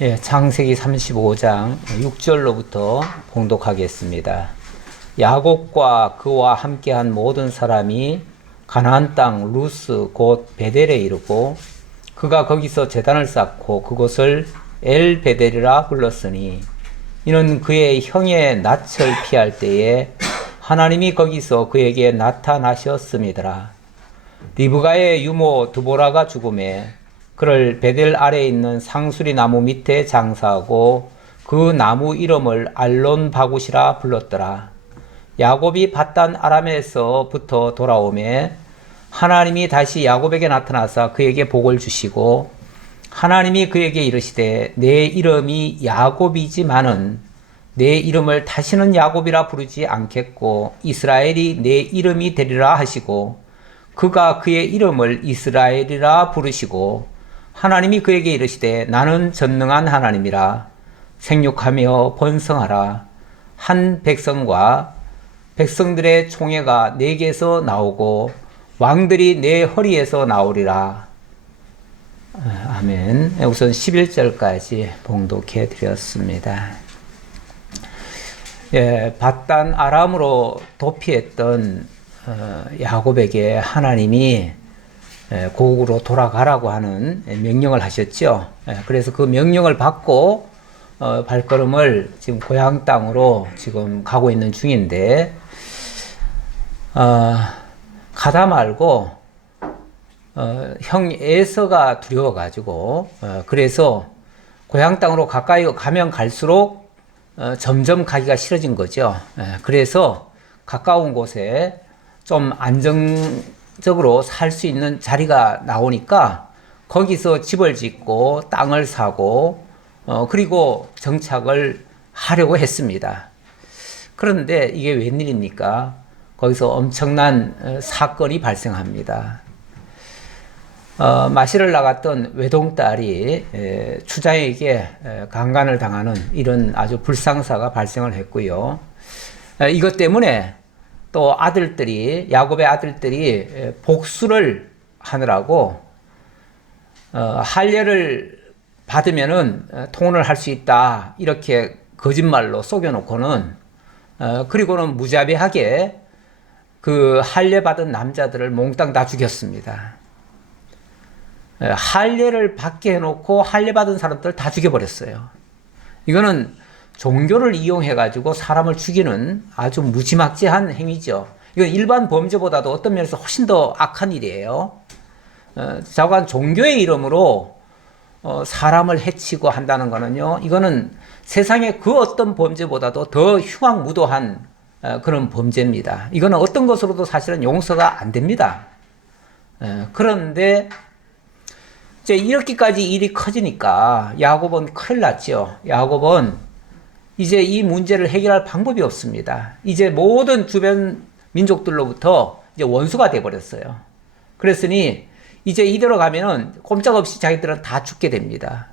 예, 창세기 35장 6절로부터 봉독하겠습니다. 야곱과 그와 함께한 모든 사람이 가나안 땅 루스 곧 베델에 이르고 그가 거기서 제단을 쌓고 그곳을 엘 베델이라 불렀으니 이는 그의 형의 낯을 피할 때에 하나님이 거기서 그에게 나타나셨음이더라. 리브가의 유모 드보라가 죽음에 그를 베델 아래에 있는 상수리 나무 밑에 장사하고 그 나무 이름을 알론 바굿이라 불렀더라. 야곱이 밧단 아람에서부터 돌아오매 하나님이 다시 야곱에게 나타나사 그에게 복을 주시고 하나님이 그에게 이르시되 내 이름이 야곱이지만은 내 이름을 다시는 야곱이라 부르지 않겠고 이스라엘이 내 이름이 되리라 하시고 그가 그의 이름을 이스라엘이라 부르시고 하나님이 그에게 이르시되 나는 전능한 하나님이라 생육하며 번성하라 한 백성과 백성들의 총회가 내게서 나오고 왕들이 내 허리에서 나오리라. 아멘. 우선 11절까지 봉독해 드렸습니다. 예, 밧단 아람으로 도피했던 야곱에게 하나님이 고국으로 돌아가라고 하는 명령을 하셨죠. 그래서 그 명령을 받고 발걸음을 지금 고향 땅으로 지금 가고 있는 중인데 가다 말고 형 에서가 두려워가지고 그래서 고향 땅으로 가까이 가면 갈수록 점점 가기가 싫어진 거죠. 그래서 가까운 곳에 좀 안정적으로 살 수 있는 자리가 나오니까 거기서 집을 짓고 땅을 사고 그리고 정착을 하려고 했습니다. 그런데 이게 웬일입니까? 거기서 엄청난 사건이 발생합니다. 마실을 나갔던 외동딸이 추장에게 강간을 당하는 이런 아주 불상사가 발생을 했고요. 이것 때문에 또 아들들이 야곱의 아들들이 복수를 하느라고 할례를 받으면은 통혼을 할 수 있다 이렇게 거짓말로 속여놓고는 그리고는 무자비하게 그 할례 받은 남자들을 몽땅 다 죽였습니다. 할례를 받게 해놓고 할례 받은 사람들 다 죽여버렸어요. 이거는 종교를 이용해가지고 사람을 죽이는 아주 무지막지한 행위죠. 이건 일반 범죄보다도 어떤 면에서 훨씬 더 악한 일이에요. 자관 종교의 이름으로 사람을 해치고 한다는 거는요, 이거는 세상의 그 어떤 범죄보다도 더 흉악무도한 그런 범죄입니다. 이거는 어떤 것으로도 사실은 용서가 안 됩니다. 그런데 이제 이렇게까지 일이 커지니까 야곱은 큰일 났죠. 야곱은 이제 이 문제를 해결할 방법이 없습니다. 이제 모든 주변 민족들로부터 이제 원수가 돼버렸어요. 그랬으니 이제 이대로 가면은 꼼짝없이 자기들은 다 죽게 됩니다.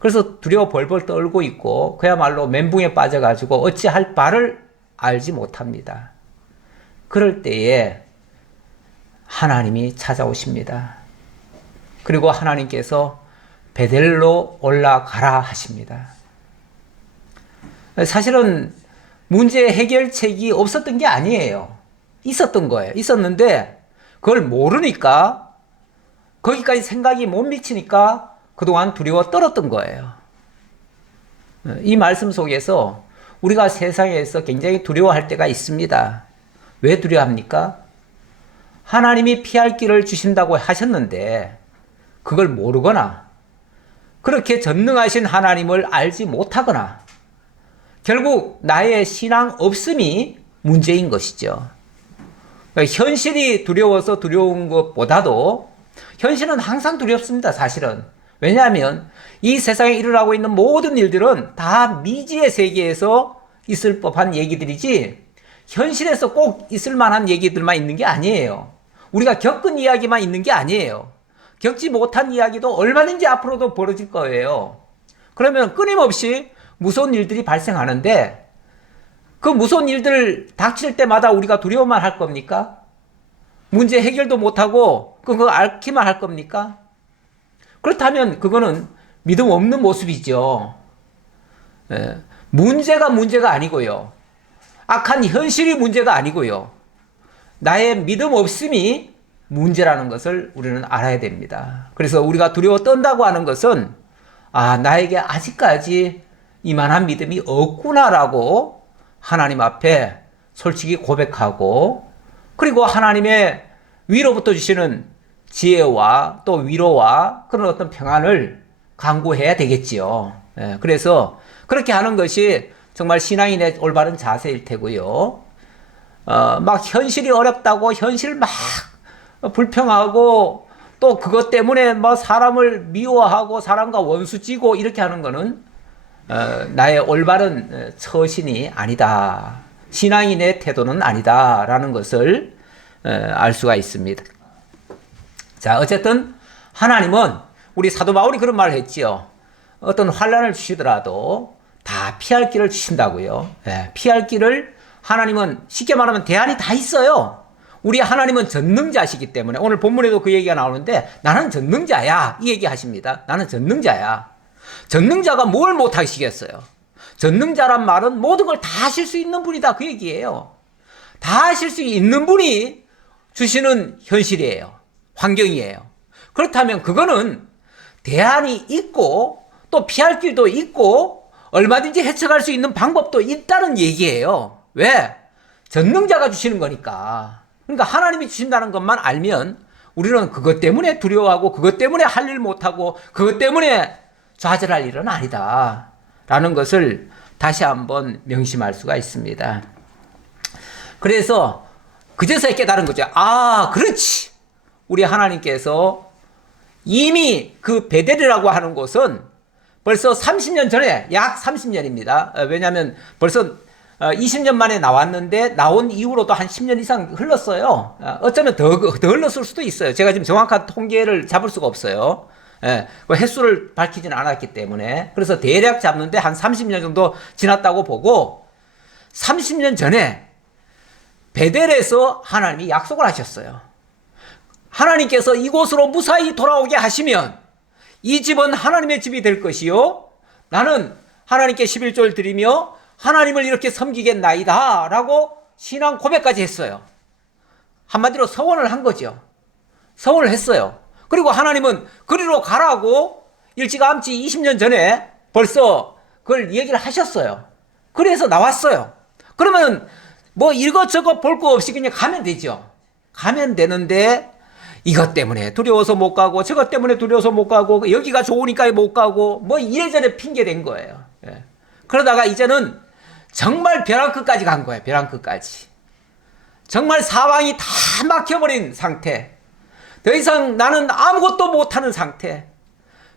그래서 두려워 벌벌 떨고 있고 그야말로 멘붕에 빠져가지고 어찌할 바를 알지 못합니다. 그럴 때에 하나님이 찾아오십니다. 그리고 하나님께서 베델로 올라가라 하십니다. 사실은 문제 해결책이 없었던 게 아니에요. 있었던 거예요. 있었는데 그걸 모르니까 거기까지 생각이 못 미치니까 그동안 두려워 떨었던 거예요. 이 말씀 속에서 우리가 세상에서 굉장히 두려워할 때가 있습니다. 왜 두려워합니까? 하나님이 피할 길을 주신다고 하셨는데 그걸 모르거나 그렇게 전능하신 하나님을 알지 못하거나 결국 나의 신앙 없음이 문제인 것이죠. 그러니까 현실이 두려워서 두려운 것보다도 현실은 항상 두렵습니다. 사실은. 왜냐하면 이 세상에 일어나고 있는 모든 일들은 다 미지의 세계에서 있을 법한 얘기들이지 현실에서 꼭 있을 만한 얘기들만 있는 게 아니에요. 우리가 겪은 이야기만 있는 게 아니에요. 겪지 못한 이야기도 얼마든지 앞으로도 벌어질 거예요. 그러면 끊임없이 무서운 일들이 발생하는데 그 무서운 일들 닥칠 때마다 우리가 두려워만 할 겁니까? 문제 해결도 못하고 그거 앓기만 할 겁니까? 그렇다면 그거는 믿음 없는 모습이죠. 예. 문제가 아니고요. 악한 현실이 문제가 아니고요. 나의 믿음 없음이 문제라는 것을 우리는 알아야 됩니다. 그래서 우리가 두려워 떤다고 하는 것은 나에게 아직까지 이만한 믿음이 없구나라고 하나님 앞에 솔직히 고백하고, 그리고 하나님의 위로부터 주시는 지혜와 또 위로와 그런 어떤 평안을 간구해야 되겠지요. 그래서 그렇게 하는 것이 정말 신앙인의 올바른 자세일 테고요. 막 현실이 어렵다고 현실 막 불평하고 또 그것 때문에 뭐 사람을 미워하고 사람과 원수지고 이렇게 하는 거는 나의 올바른 처신이 아니다. 신앙인의 태도는 아니다라는 것을 알 수가 있습니다. 자, 어쨌든 하나님은 우리 사도 바울이 그런 말을 했지요. 어떤 환난을 주시더라도 다 피할 길을 주신다고요. 피할 길을 하나님은 쉽게 말하면 대안이 다 있어요. 우리 하나님은 전능자시기 때문에 오늘 본문에도 그 얘기가 나오는데 나는 전능자야 이 얘기 하십니다. 나는 전능자야. 전능자가 뭘 못하시겠어요. 전능자란 말은 모든 걸 다 하실 수 있는 분이다 그 얘기예요. 다 하실 수 있는 분이 주시는 현실이에요. 환경이에요. 그렇다면 그거는 대안이 있고 또 피할 길도 있고 얼마든지 헤쳐갈 수 있는 방법도 있다는 얘기예요. 왜? 전능자가 주시는 거니까. 그러니까 하나님이 주신다는 것만 알면 우리는 그것 때문에 두려워하고 그것 때문에 할 일 못하고 그것 때문에 좌절할 일은 아니다 라는 것을 다시 한번 명심할 수가 있습니다. 그래서 그제서야 깨달은 거죠. 그렇지. 우리 하나님께서 이미 그 베델이라고 하는 곳은 벌써 30년 전에, 약 30년입니다. 왜냐하면 벌써 20년 만에 나왔는데 나온 이후로도 한 10년 이상 흘렀어요. 어쩌면 더 흘렀을 수도 있어요. 제가 지금 정확한 통계를 잡을 수가 없어요. 그 횟수를 밝히지는 않았기 때문에. 그래서 대략 잡는데 한 30년 정도 지났다고 보고 30년 전에 베델에서 하나님이 약속을 하셨어요. 하나님께서 이곳으로 무사히 돌아오게 하시면 이 집은 하나님의 집이 될 것이요 나는 하나님께 11조를 드리며 하나님을 이렇게 섬기겠나이다 라고 신앙 고백까지 했어요. 한마디로 서원을 한 거죠. 서원을 했어요. 그리고 하나님은 그리로 가라고 일찌감치 20년 전에 벌써 그걸 얘기를 하셨어요. 그래서 나왔어요. 그러면 뭐 이것저것 볼 거 없이 그냥 가면 되죠. 가면 되는데 이것 때문에 두려워서 못 가고 저것 때문에 두려워서 못 가고 여기가 좋으니까 못 가고 뭐 이래저래 핑계 댄 거예요. 그러다가 이제는 정말 벼랑 끝까지 간 거예요. 벼랑 끝까지. 정말 사방이 다 막혀버린 상태. 더 이상 나는 아무것도 못하는 상태.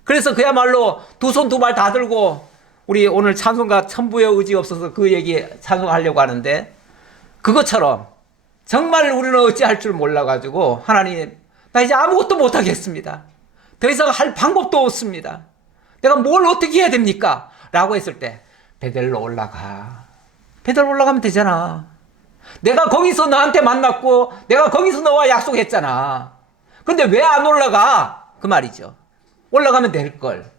그래서 그야말로 두 손 두 발 다 들고 우리 오늘 찬송가 천부의 의지 없어서 그 얘기 찬송하려고 하는데 그것처럼 정말 우리는 어찌할 줄 몰라가지고 하나님 나 이제 아무것도 못하겠습니다. 더 이상 할 방법도 없습니다. 내가 뭘 어떻게 해야 됩니까? 라고 했을 때 베델로 올라가. 베델 올라가면 되잖아. 내가 거기서 너한테 만났고 내가 거기서 너와 약속했잖아. 근데 왜 안 올라가? 그 말이죠. 올라가면 될걸.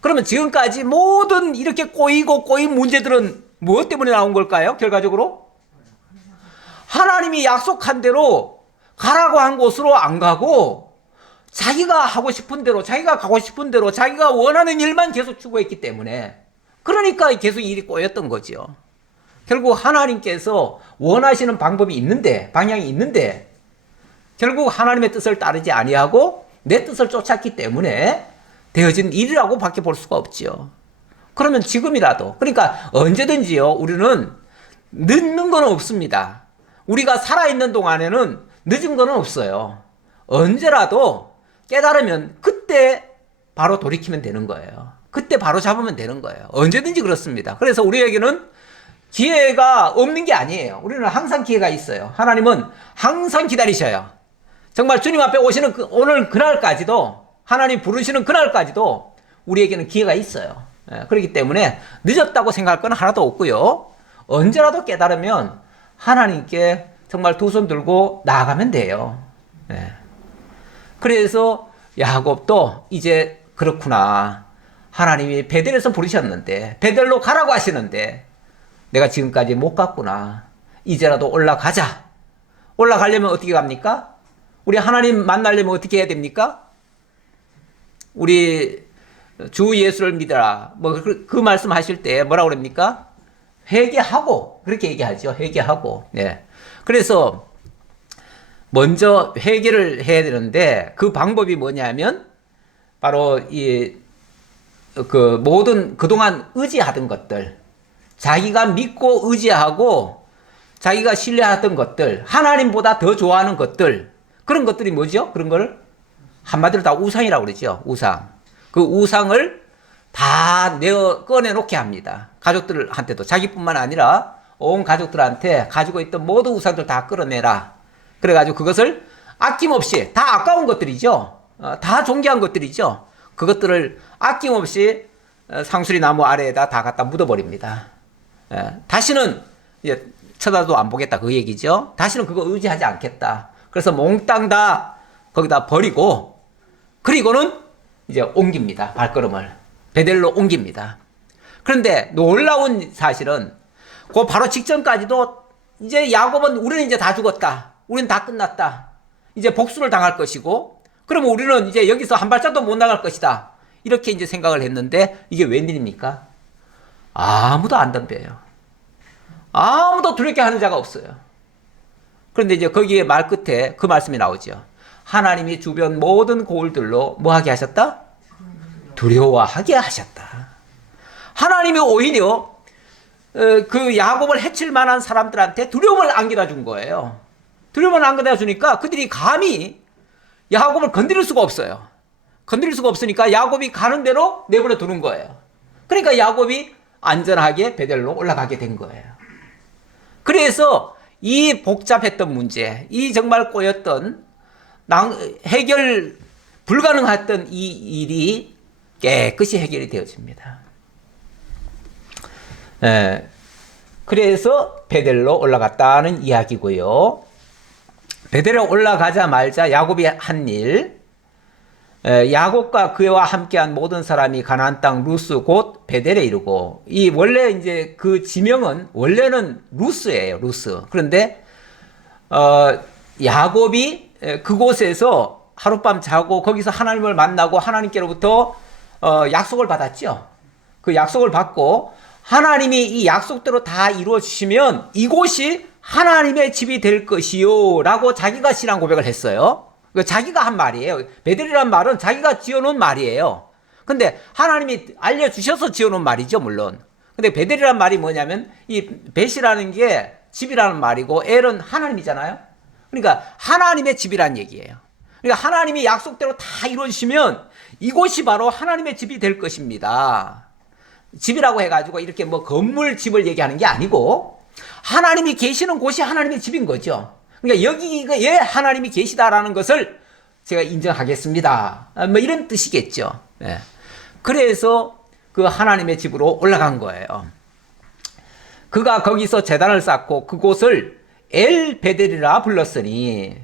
그러면 지금까지 모든 이렇게 꼬인 문제들은 무엇 때문에 나온 걸까요? 결과적으로? 하나님이 약속한 대로 가라고 한 곳으로 안 가고 자기가 하고 싶은 대로 자기가 가고 싶은 대로 자기가 원하는 일만 계속 추구했기 때문에 그러니까 계속 일이 꼬였던 거죠. 결국 하나님께서 원하시는 방법이 있는데 방향이 있는데 결국 하나님의 뜻을 따르지 아니하고 내 뜻을 쫓았기 때문에 되어진 일이라고 밖에 볼 수가 없죠. 그러면 지금이라도 그러니까 언제든지요 우리는 늦는 건 없습니다. 우리가 살아있는 동안에는 늦은 건 없어요. 언제라도 깨달으면 그때 바로 돌이키면 되는 거예요. 그때 바로 잡으면 되는 거예요. 언제든지 그렇습니다. 그래서 우리에게는 기회가 없는 게 아니에요. 우리는 항상 기회가 있어요. 하나님은 항상 기다리셔요. 정말 주님 앞에 오시는 오늘 그날까지도 하나님 부르시는 그날까지도 우리에게는 기회가 있어요. 그렇기 때문에 늦었다고 생각할 건 하나도 없고요. 언제라도 깨달으면 하나님께 정말 두 손 들고 나아가면 돼요. 그래서 야곱도 이제 그렇구나. 하나님이 베델에서 부르셨는데, 베델로 가라고 하시는데, 내가 지금까지 못 갔구나. 이제라도 올라가자. 올라가려면 어떻게 갑니까? 우리 하나님 만나려면 어떻게 해야 됩니까? 우리 주 예수를 믿어라. 뭐 그 말씀 하실 때 뭐라고 그럽니까? 회개하고, 그렇게 얘기하죠. 회개하고. 네. 그래서 먼저 회개를 해야 되는데 그 방법이 뭐냐면 바로 그 모든 그동안 의지하던 것들, 자기가 믿고 의지하고 자기가 신뢰하던 것들, 하나님보다 더 좋아하는 것들, 그런 것들이 뭐죠? 그런 걸 한마디로 다 우상이라고 그러죠. 우상. 그 우상을 다 꺼내놓게 합니다. 가족들한테도, 자기뿐만 아니라 온 가족들한테 가지고 있던 모든 우상들 다 끌어내라. 그래가지고 그것을 아낌없이, 다 아까운 것들이죠. 다 존귀한 것들이죠. 그것들을 아낌없이 상수리 나무 아래에다 다 갖다 묻어버립니다. 다시는 이제 쳐다도 안 보겠다, 그 얘기죠. 다시는 그거 의지하지 않겠다. 그래서 몽땅 다 거기다 버리고, 그리고는 이제 옮깁니다. 발걸음을 베델로 옮깁니다. 그런데 놀라운 사실은 그 바로 직전까지도 이제 야곱은 우리는 이제 다 죽었다, 우리는 다 끝났다, 이제 복수를 당할 것이고, 그러면 우리는 이제 여기서 한 발짝도 못 나갈 것이다, 이렇게 이제 생각을 했는데, 이게 웬일입니까? 아무도 안 덤벼요. 아무도 두렵게 하는 자가 없어요. 그런데 이제 거기에 말 끝에 그 말씀이 나오죠. 하나님이 주변 모든 고을들로 뭐 하게 하셨다? 두려워하게 하셨다. 하나님이 오히려 그 야곱을 해칠 만한 사람들한테 두려움을 안겨다 준 거예요. 두려움을 안겨다 주니까 그들이 감히 야곱을 건드릴 수가 없어요. 건드릴 수가 없으니까 야곱이 가는 대로 내버려 두는 거예요. 그러니까 야곱이 안전하게 베델로 올라가게 된 거예요. 그래서 이 복잡했던 문제, 이 정말 꼬였던 해결 불가능했던 이 일이 깨끗이 해결이 되어집니다. 그래서 베델로 올라갔다는 이야기고요. 베델에 올라가자 말자 야곱이 한 일, 야곱과 그와 함께한 모든 사람이 가나안 땅 루스 곧 베델에 이르고, 이 원래 이제 그 지명은 원래는 루스예요, 루스. 그런데 야곱이 그곳에서 하룻밤 자고 거기서 하나님을 만나고 하나님께로부터 약속을 받았죠. 그 약속을 받고 하나님이 이 약속대로 다 이루어 주시면 이곳이 하나님의 집이 될 것이요 라고 자기가 신앙 고백을 했어요. 자기가 한 말이에요. 베델이라는 말은 자기가 지어놓은 말이에요. 근데 하나님이 알려주셔서 지어놓은 말이죠, 물론. 근데 베델이라는 말이 뭐냐면 이 벳이라는 게 집이라는 말이고 엘은 하나님이잖아요. 그러니까 하나님의 집이란 얘기예요. 그러니까 하나님이 약속대로 다 이루어주시면 이곳이 바로 하나님의 집이 될 것입니다. 집이라고 해가지고 이렇게 뭐 건물 집을 얘기하는 게 아니고 하나님이 계시는 곳이 하나님의 집인 거죠. 그러니까 여기에 하나님이 계시다라는 것을 제가 인정하겠습니다. 뭐 이런 뜻이겠죠. 네. 그래서 그 하나님의 집으로 올라간 거예요. 그가 거기서 제단을 쌓고 그곳을 엘 베델이라 불렀으니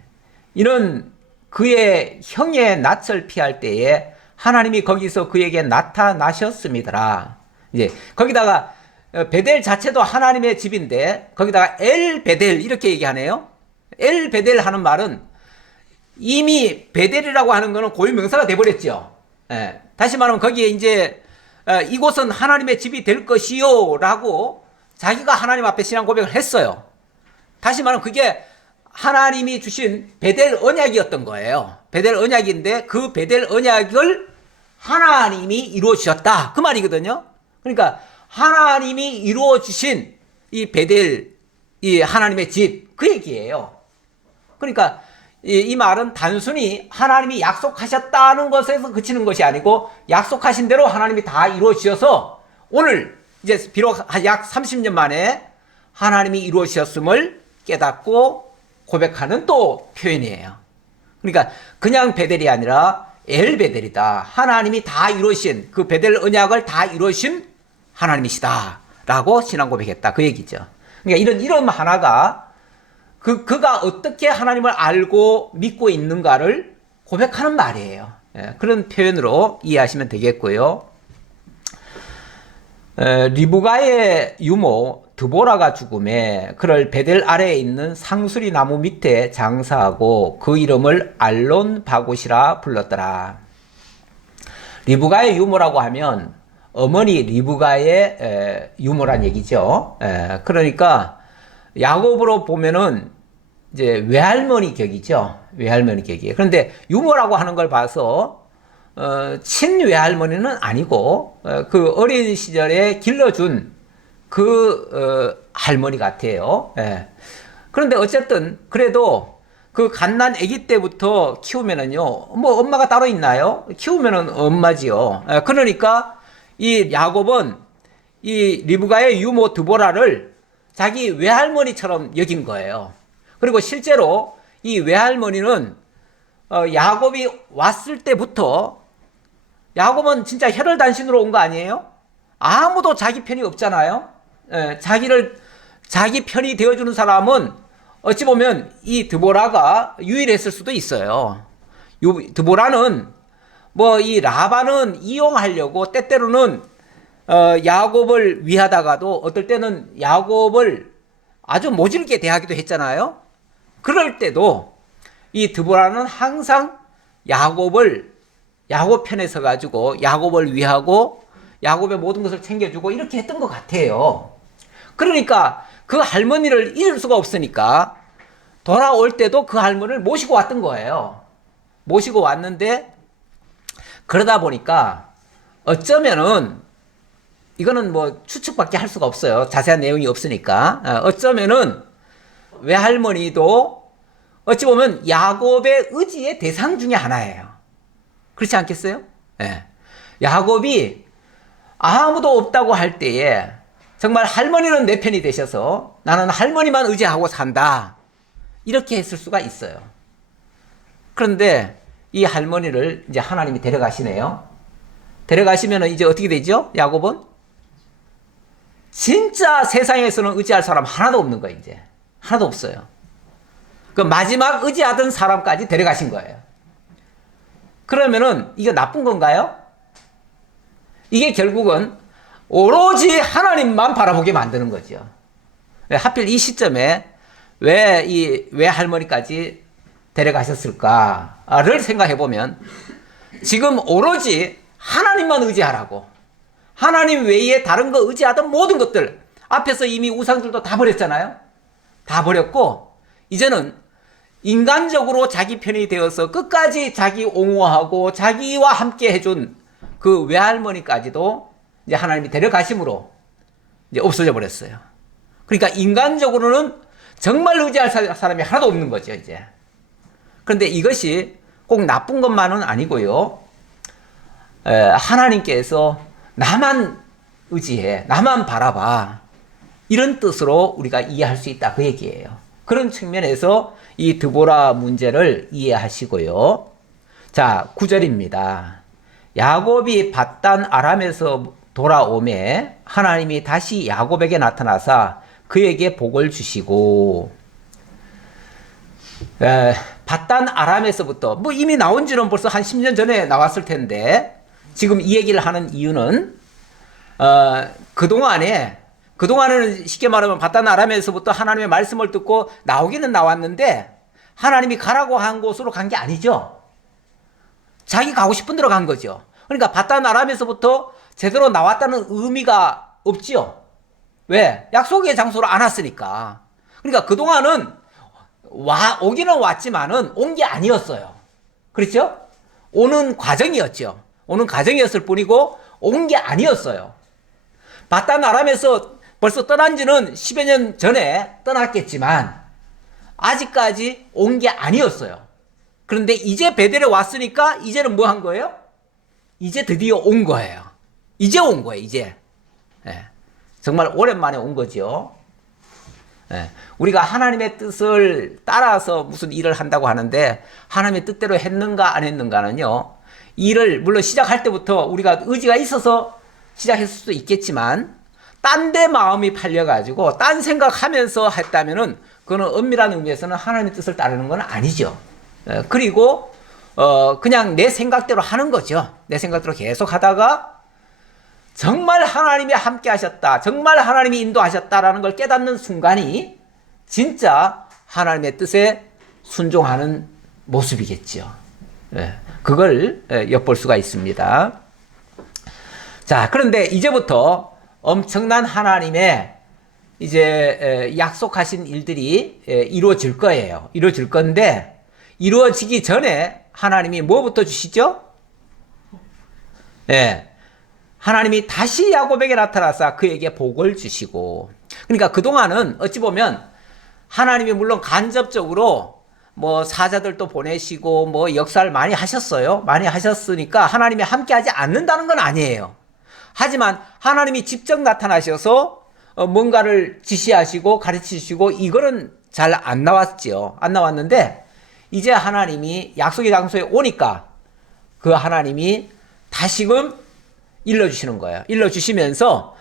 이는 그의 형의 낯을 피할 때에 하나님이 거기서 그에게 나타나셨습니다. 이제 거기다가 베델 자체도 하나님의 집인데 거기다가 엘 베델 이렇게 얘기하네요. 엘 베델 하는 말은 이미 베델이라고 하는 거는 고유명사가 돼버렸죠. 다시 말하면 거기에 이제 이곳은 하나님의 집이 될 것이요 라고 자기가 하나님 앞에 신앙 고백을 했어요. 다시 말하면 그게 하나님이 주신 베델 언약이었던 거예요. 베델 언약인데 그 베델 언약을 하나님이 이루어 주셨다, 그 말이거든요. 그러니까 하나님이 이루어 주신 이 베델, 이 하나님의 집, 그 얘기예요. 그러니까 이 말은 단순히 하나님이 약속하셨다는 것에서 그치는 것이 아니고 약속하신 대로 하나님이 다 이루어 주셔서 오늘 이제 비록 약 30년 만에 하나님이 이루어 주셨음을 깨닫고 고백하는 또 표현이에요. 그러니까 그냥 베델이 아니라 엘 베델이다. 하나님이 다 이루신 그 베델 언약을 다 이루신 하나님이시다 라고 신앙 고백했다, 그 얘기죠. 그러니까 이런 하나가 그가 어떻게 하나님을 알고 믿고 있는가를 고백하는 말이에요. 그런 표현으로 이해하시면 되겠고요. 리브가의 유모 드보라가 죽음에 그를 베델 아래에 있는 상수리 나무 밑에 장사하고 그 이름을 알론 바굿이라 불렀더라. 리브가의 유모라고 하면 어머니 리브가의 유모란 얘기죠. 그러니까 야곱으로 보면은 이제 외할머니 격이죠. 외할머니 격이에요. 그런데 유모라고 하는 걸 봐서 친외할머니는 아니고 그 어린 시절에 길러준 그 할머니 같아요. 그런데 어쨌든 그래도 그 갓난 아기 때부터 키우면은요, 뭐 엄마가 따로 있나요? 키우면은 엄마지요. 그러니까 이 야곱은 이 리브가의 유모 드보라를 자기 외할머니처럼 여긴 거예요. 그리고 실제로 이 외할머니는 야곱이 왔을 때부터 야곱은 진짜 혈혈단신으로 온 거 아니에요? 아무도 자기 편이 없잖아요. 자기 편이 되어주는 사람은 어찌 보면 이 드보라가 유일했을 수도 있어요. 드보라는 뭐 이 라반은 이용하려고 때때로는 야곱을 위하다가도 어떨 때는 야곱을 아주 모질게 대하기도 했잖아요. 그럴 때도 이 드보라는 항상 야곱 편에 서가지고 야곱을 위하고 야곱의 모든 것을 챙겨주고 이렇게 했던 것 같아요. 그러니까 그 할머니를 잊을 수가 없으니까 돌아올 때도 그 할머니를 모시고 왔던 거예요. 모시고 왔는데 그러다 보니까 어쩌면은 이거는 뭐 추측밖에 할 수가 없어요. 자세한 내용이 없으니까. 어쩌면은 외할머니도 어찌 보면 야곱의 의지의 대상 중에 하나예요. 그렇지 않겠어요? 야곱이 아무도 없다고 할 때에 정말 할머니는 내 편이 되셔서 나는 할머니만 의지하고 산다. 이렇게 했을 수가 있어요. 그런데 이 할머니를 이제 하나님이 데려가시네요. 데려가시면 이제 어떻게 되죠? 야곱은? 진짜 세상에서는 의지할 사람 하나도 없는 거예요, 이제. 하나도 없어요. 그 마지막 의지하던 사람까지 데려가신 거예요. 그러면은 이게 나쁜 건가요? 이게 결국은 오로지 하나님만 바라보게 만드는 거죠. 하필 이 시점에 왜 이 외할머니까지 데려가셨을까를 생각해 보면 지금 오로지 하나님만 의지하라고, 하나님 외에 다른 거 의지하던 모든 것들, 앞에서 이미 우상들도 다 버렸잖아요. 다 버렸고 이제는 인간적으로 자기 편이 되어서 끝까지 자기 옹호하고 자기와 함께 해준 그 외할머니까지도 이제 하나님이 데려가심으로 이제 없어져 버렸어요. 그러니까 인간적으로는 정말 의지할 사람이 하나도 없는 거죠, 이제. 그런데 이것이 꼭 나쁜 것만은 아니고요. 하나님께서 나만 의지해, 나만 바라봐, 이런 뜻으로 우리가 이해할 수 있다, 그 얘기예요. 그런 측면에서 이 드보라 문제를 이해하시고요. 자, 9절입니다. 야곱이 밧단 아람에서 돌아오매 하나님이 다시 야곱에게 나타나사 그에게 복을 주시고, 밧단 아람에서부터 뭐 이미 나온 지는 벌써 한 10년 전에 나왔을 텐데 지금 이 얘기를 하는 이유는 그동안에는 쉽게 말하면 밧단 아람에서부터 하나님의 말씀을 듣고 나오기는 나왔는데 하나님이 가라고 한 곳으로 간 게 아니죠. 자기 가고 싶은 데로 간 거죠. 그러니까 밧단 아람에서부터 제대로 나왔다는 의미가 없지요. 왜? 약속의 장소로 안 왔으니까. 그러니까 그동안은 오기는 왔지만은 온 게 아니었어요. 그렇죠? 오는 과정이었죠. 오는 과정이었을 뿐이고 온 게 아니었어요. 밧단 아람에서 벌써 떠난 지는 10여 년 전에 떠났겠지만 아직까지 온 게 아니었어요. 그런데 이제 베델에 왔으니까 이제는 뭐 한 거예요? 이제 드디어 온 거예요. 이제 온 거예요, 이제. 정말 오랜만에 온 거죠. 우리가 하나님의 뜻을 따라서 무슨 일을 한다고 하는데 하나님의 뜻대로 했는가 안 했는가는요, 일을 물론 시작할 때부터 우리가 의지가 있어서 시작했을 수도 있겠지만 딴 데 마음이 팔려가지고 딴 생각하면서 했다면은 그거는 엄밀한 의미에서는 하나님의 뜻을 따르는 건 아니죠. 그리고 그냥 내 생각대로 하는 거죠. 내 생각대로 계속 하다가 정말 하나님이 함께 하셨다. 정말 하나님이 인도하셨다라는 걸 깨닫는 순간이 진짜 하나님의 뜻에 순종하는 모습이겠죠. 그걸 엿볼 수가 있습니다. 자, 그런데 이제부터 엄청난 하나님의 이제 약속하신 일들이 이루어질 거예요. 이루어질 건데 이루어지기 전에 하나님이 뭐부터 주시죠? 하나님이 다시 야곱에게 나타나서 그에게 복을 주시고, 그러니까 그동안은 어찌 보면 하나님이 물론 간접적으로 뭐 사자들도 보내시고 뭐 역사를 많이 하셨어요. 많이 하셨으니까 하나님이 함께하지 않는다는 건 아니에요. 하지만 하나님이 직접 나타나셔서 뭔가를 지시하시고 가르치시고 이거는 잘 안 나왔죠. 안 나왔는데 이제 하나님이 약속의 장소에 오니까 그 하나님이 다시금 일러주시는 거예요. 일러주시면서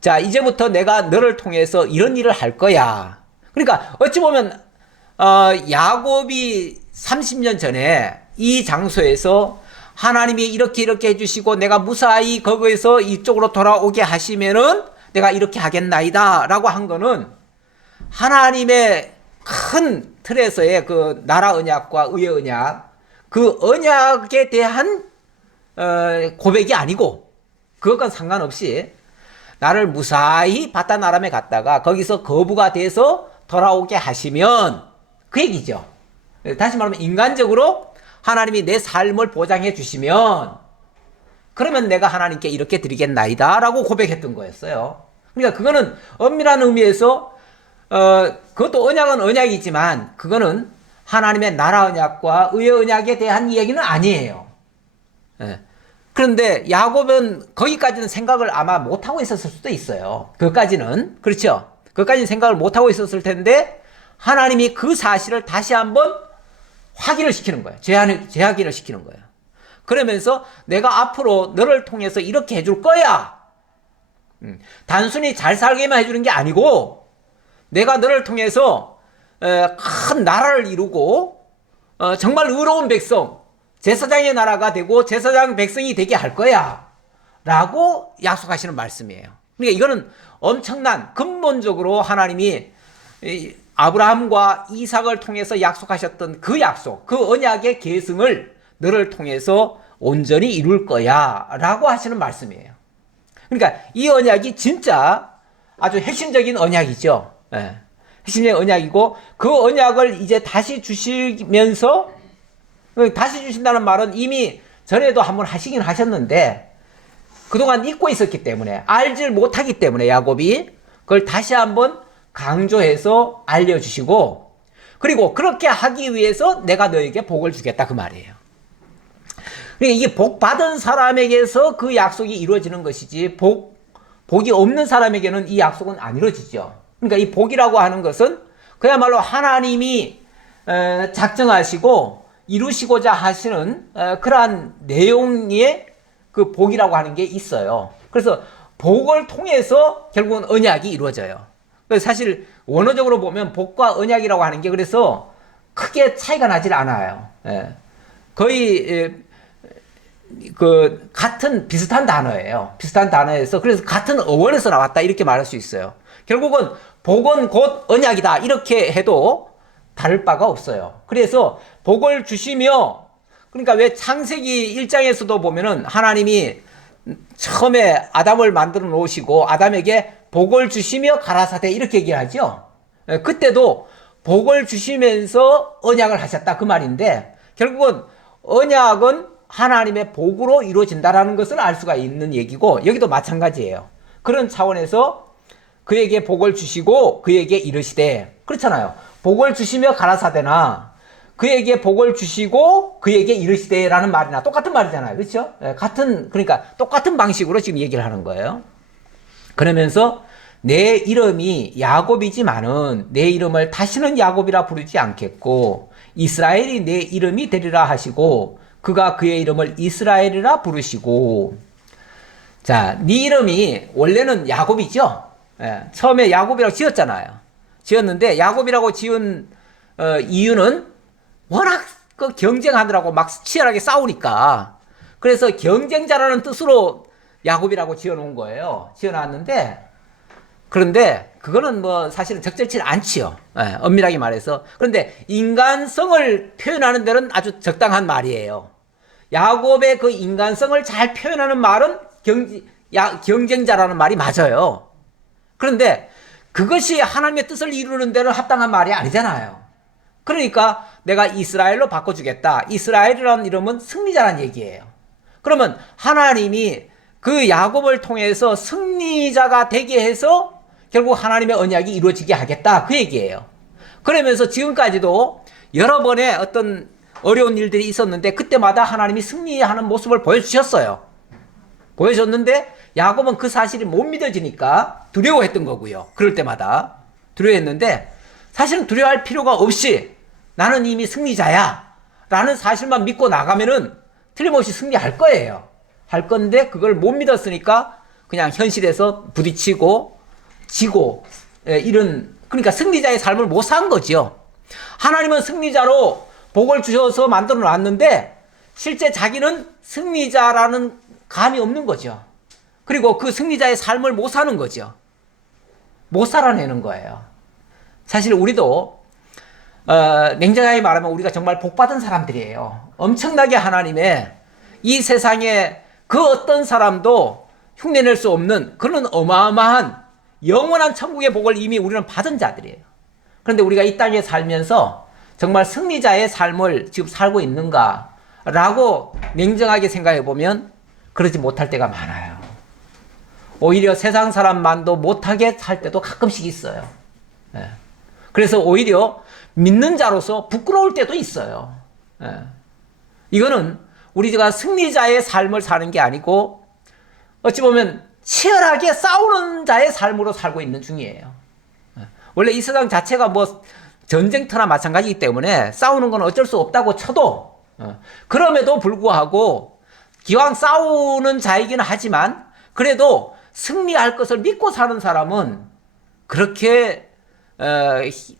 자, 이제부터 내가 너를 통해서 이런 일을 할 거야. 그러니까 어찌 보면 야곱이 30년 전에 이 장소에서 하나님이 이렇게 해주시고 내가 무사히 거기에서 이쪽으로 돌아오게 하시면은 내가 이렇게 하겠나이다 라고 한 거는 하나님의 큰 틀에서의 그 나라 언약과 의의 언약, 그 언약에 대한 고백이 아니고 그것과 상관없이 나를 무사히 바단 아람에 갔다가 거기서 거부가 돼서 돌아오게 하시면 그 얘기죠. 다시 말하면 인간적으로 하나님이 내 삶을 보장해 주시면 그러면 내가 하나님께 이렇게 드리겠나이다 라고 고백했던 거였어요. 그러니까 그거는 엄밀한 의미에서 그것도 언약은 언약이지만 그거는 하나님의 나라 언약과 의의 언약에 대한 이야기는 아니에요. 그런데 야곱은 거기까지는 생각을 아마 못하고 있었을 수도 있어요. 그것까지는. 그렇죠? 그것까지는 생각을 못하고 있었을 텐데 하나님이 그 사실을 다시 한번 확인을 시키는 거예요. 재확인을 시키는 거예요. 그러면서 내가 앞으로 너를 통해서 이렇게 해줄 거야. 단순히 잘 살게만 해주는 게 아니고 내가 너를 통해서 큰 나라를 이루고 정말 의로운 백성, 제사장의 나라가 되고 제사장 백성이 되게 할 거야 라고 약속하시는 말씀이에요. 그러니까 이거는 엄청난 근본적으로 하나님이 아브라함과 이삭을 통해서 약속하셨던 그 약속, 그 언약의 계승을 너를 통해서 온전히 이룰 거야 라고 하시는 말씀이에요. 그러니까 이 언약이 진짜 아주 핵심적인 언약이죠. 핵심적인 언약이고 그 언약을 이제 다시 주시면서, 다시 주신다는 말은 이미 전에도 한번 하시긴 하셨는데 그동안 잊고 있었기 때문에, 알질 못하기 때문에 야곱이 그걸 다시 한번 강조해서 알려주시고, 그리고 그렇게 하기 위해서 내가 너에게 복을 주겠다 그 말이에요. 그러니까 이게 복 받은 사람에게서 그 약속이 이루어지는 것이지 복이 없는 사람에게는 이 약속은 안 이루어지죠. 그러니까 이 복이라고 하는 것은 그야말로 하나님이 작정하시고 이루시고자 하시는 그러한 내용의 그 복이라고 하는 게 있어요. 그래서 복을 통해서 결국은 언약이 이루어져요. 그래서 사실 원어적으로 보면 복과 언약이라고 하는 게 그래서 크게 차이가 나질 않아요. 거의 그 같은 비슷한 단어예요. 비슷한 단어에서 그래서 같은 어원에서 나왔다 이렇게 말할 수 있어요. 결국은 복은 곧 언약이다 이렇게 해도 다를 바가 없어요. 그래서 복을 주시며, 그러니까 왜 창세기 1장에서도 보면은 하나님이 처음에 아담을 만들어 놓으시고 아담에게 복을 주시며 가라사대 이렇게 얘기하죠. 그때도 복을 주시면서 언약을 하셨다 그 말인데, 결국은 언약은 하나님의 복으로 이루어진다라는 것을 알 수가 있는 얘기고, 여기도 마찬가지예요. 그런 차원에서 그에게 복을 주시고 그에게 이르시되, 그렇잖아요. 복을 주시며 가라사대나 그에게 복을 주시고 그에게 이르시되라는 말이나 똑같은 말이잖아요. 그렇죠? 그러니까 똑같은 방식으로 지금 얘기를 하는 거예요. 그러면서 내 이름이 야곱이지만은 내 이름을 다시는 야곱이라 부르지 않겠고 이스라엘이 내 이름이 되리라 하시고 그가 그의 이름을 이스라엘이라 부르시고. 자, 네 이름이 원래는 야곱이죠. 처음에 야곱이라고 지었잖아요. 지었는데 야곱이라고 지은 이유는 워낙 그 경쟁하느라고 막 치열하게 싸우니까 그래서 경쟁자라는 뜻으로 야곱이라고 지어놓은 거예요. 지어놨는데 그런데 그거는 뭐 사실은 적절치 않지요. 예, 엄밀하게 말해서. 그런데 인간성을 표현하는 데는 아주 적당한 말이에요. 야곱의 그 인간성을 잘 표현하는 말은 경쟁자라는 말이 맞아요. 그런데 그것이 하나님의 뜻을 이루는 데는 합당한 말이 아니잖아요. 그러니까 내가 이스라엘로 바꿔주겠다. 이스라엘이라는 이름은 승리자란 얘기예요. 그러면 하나님이 그 야곱을 통해서 승리자가 되게 해서 결국 하나님의 언약이 이루어지게 하겠다. 그 얘기예요. 그러면서 지금까지도 여러 번의 어떤 어려운 일들이 있었는데 그때마다 하나님이 승리하는 모습을 보여주셨어요. 보여줬는데 야곱은 그 사실이 못 믿어지니까 두려워했던 거고요. 그럴 때마다 두려워했는데 사실은 두려워할 필요가 없이 나는 이미 승리자야 라는 사실만 믿고 나가면은 틀림없이 승리할 거예요. 할 건데 그걸 못 믿었으니까 그냥 현실에서 부딪히고 지고 이런 그러니까 승리자의 삶을 못 산 거지요. 하나님은 승리자로 복을 주셔서 만들어 놨는데 실제 자기는 승리자라는 감이 없는 거죠. 그리고 그 승리자의 삶을 못 사는 거죠. 못 살아내는 거예요. 사실 우리도 냉정하게 말하면 우리가 정말 복받은 사람들이에요. 엄청나게 하나님의 이 세상에 그 어떤 사람도 흉내낼 수 없는 그런 어마어마한 영원한 천국의 복을 이미 우리는 받은 자들이에요. 그런데 우리가 이 땅에 살면서 정말 승리자의 삶을 지금 살고 있는가라고 냉정하게 생각해 보면 그러지 못할 때가 많아요. 오히려 세상 사람만도 못하게 살 때도 가끔씩 있어요. 그래서 오히려 믿는 자로서 부끄러울 때도 있어요. 이거는 우리가 승리자의 삶을 사는 게 아니고 어찌 보면 치열하게 싸우는 자의 삶으로 살고 있는 중이에요. 원래 이 세상 자체가 뭐 전쟁터나 마찬가지이기 때문에 싸우는 건 어쩔 수 없다고 쳐도 그럼에도 불구하고 기왕 싸우는 자이긴 하지만 그래도 승리할 것을 믿고 사는 사람은 그렇게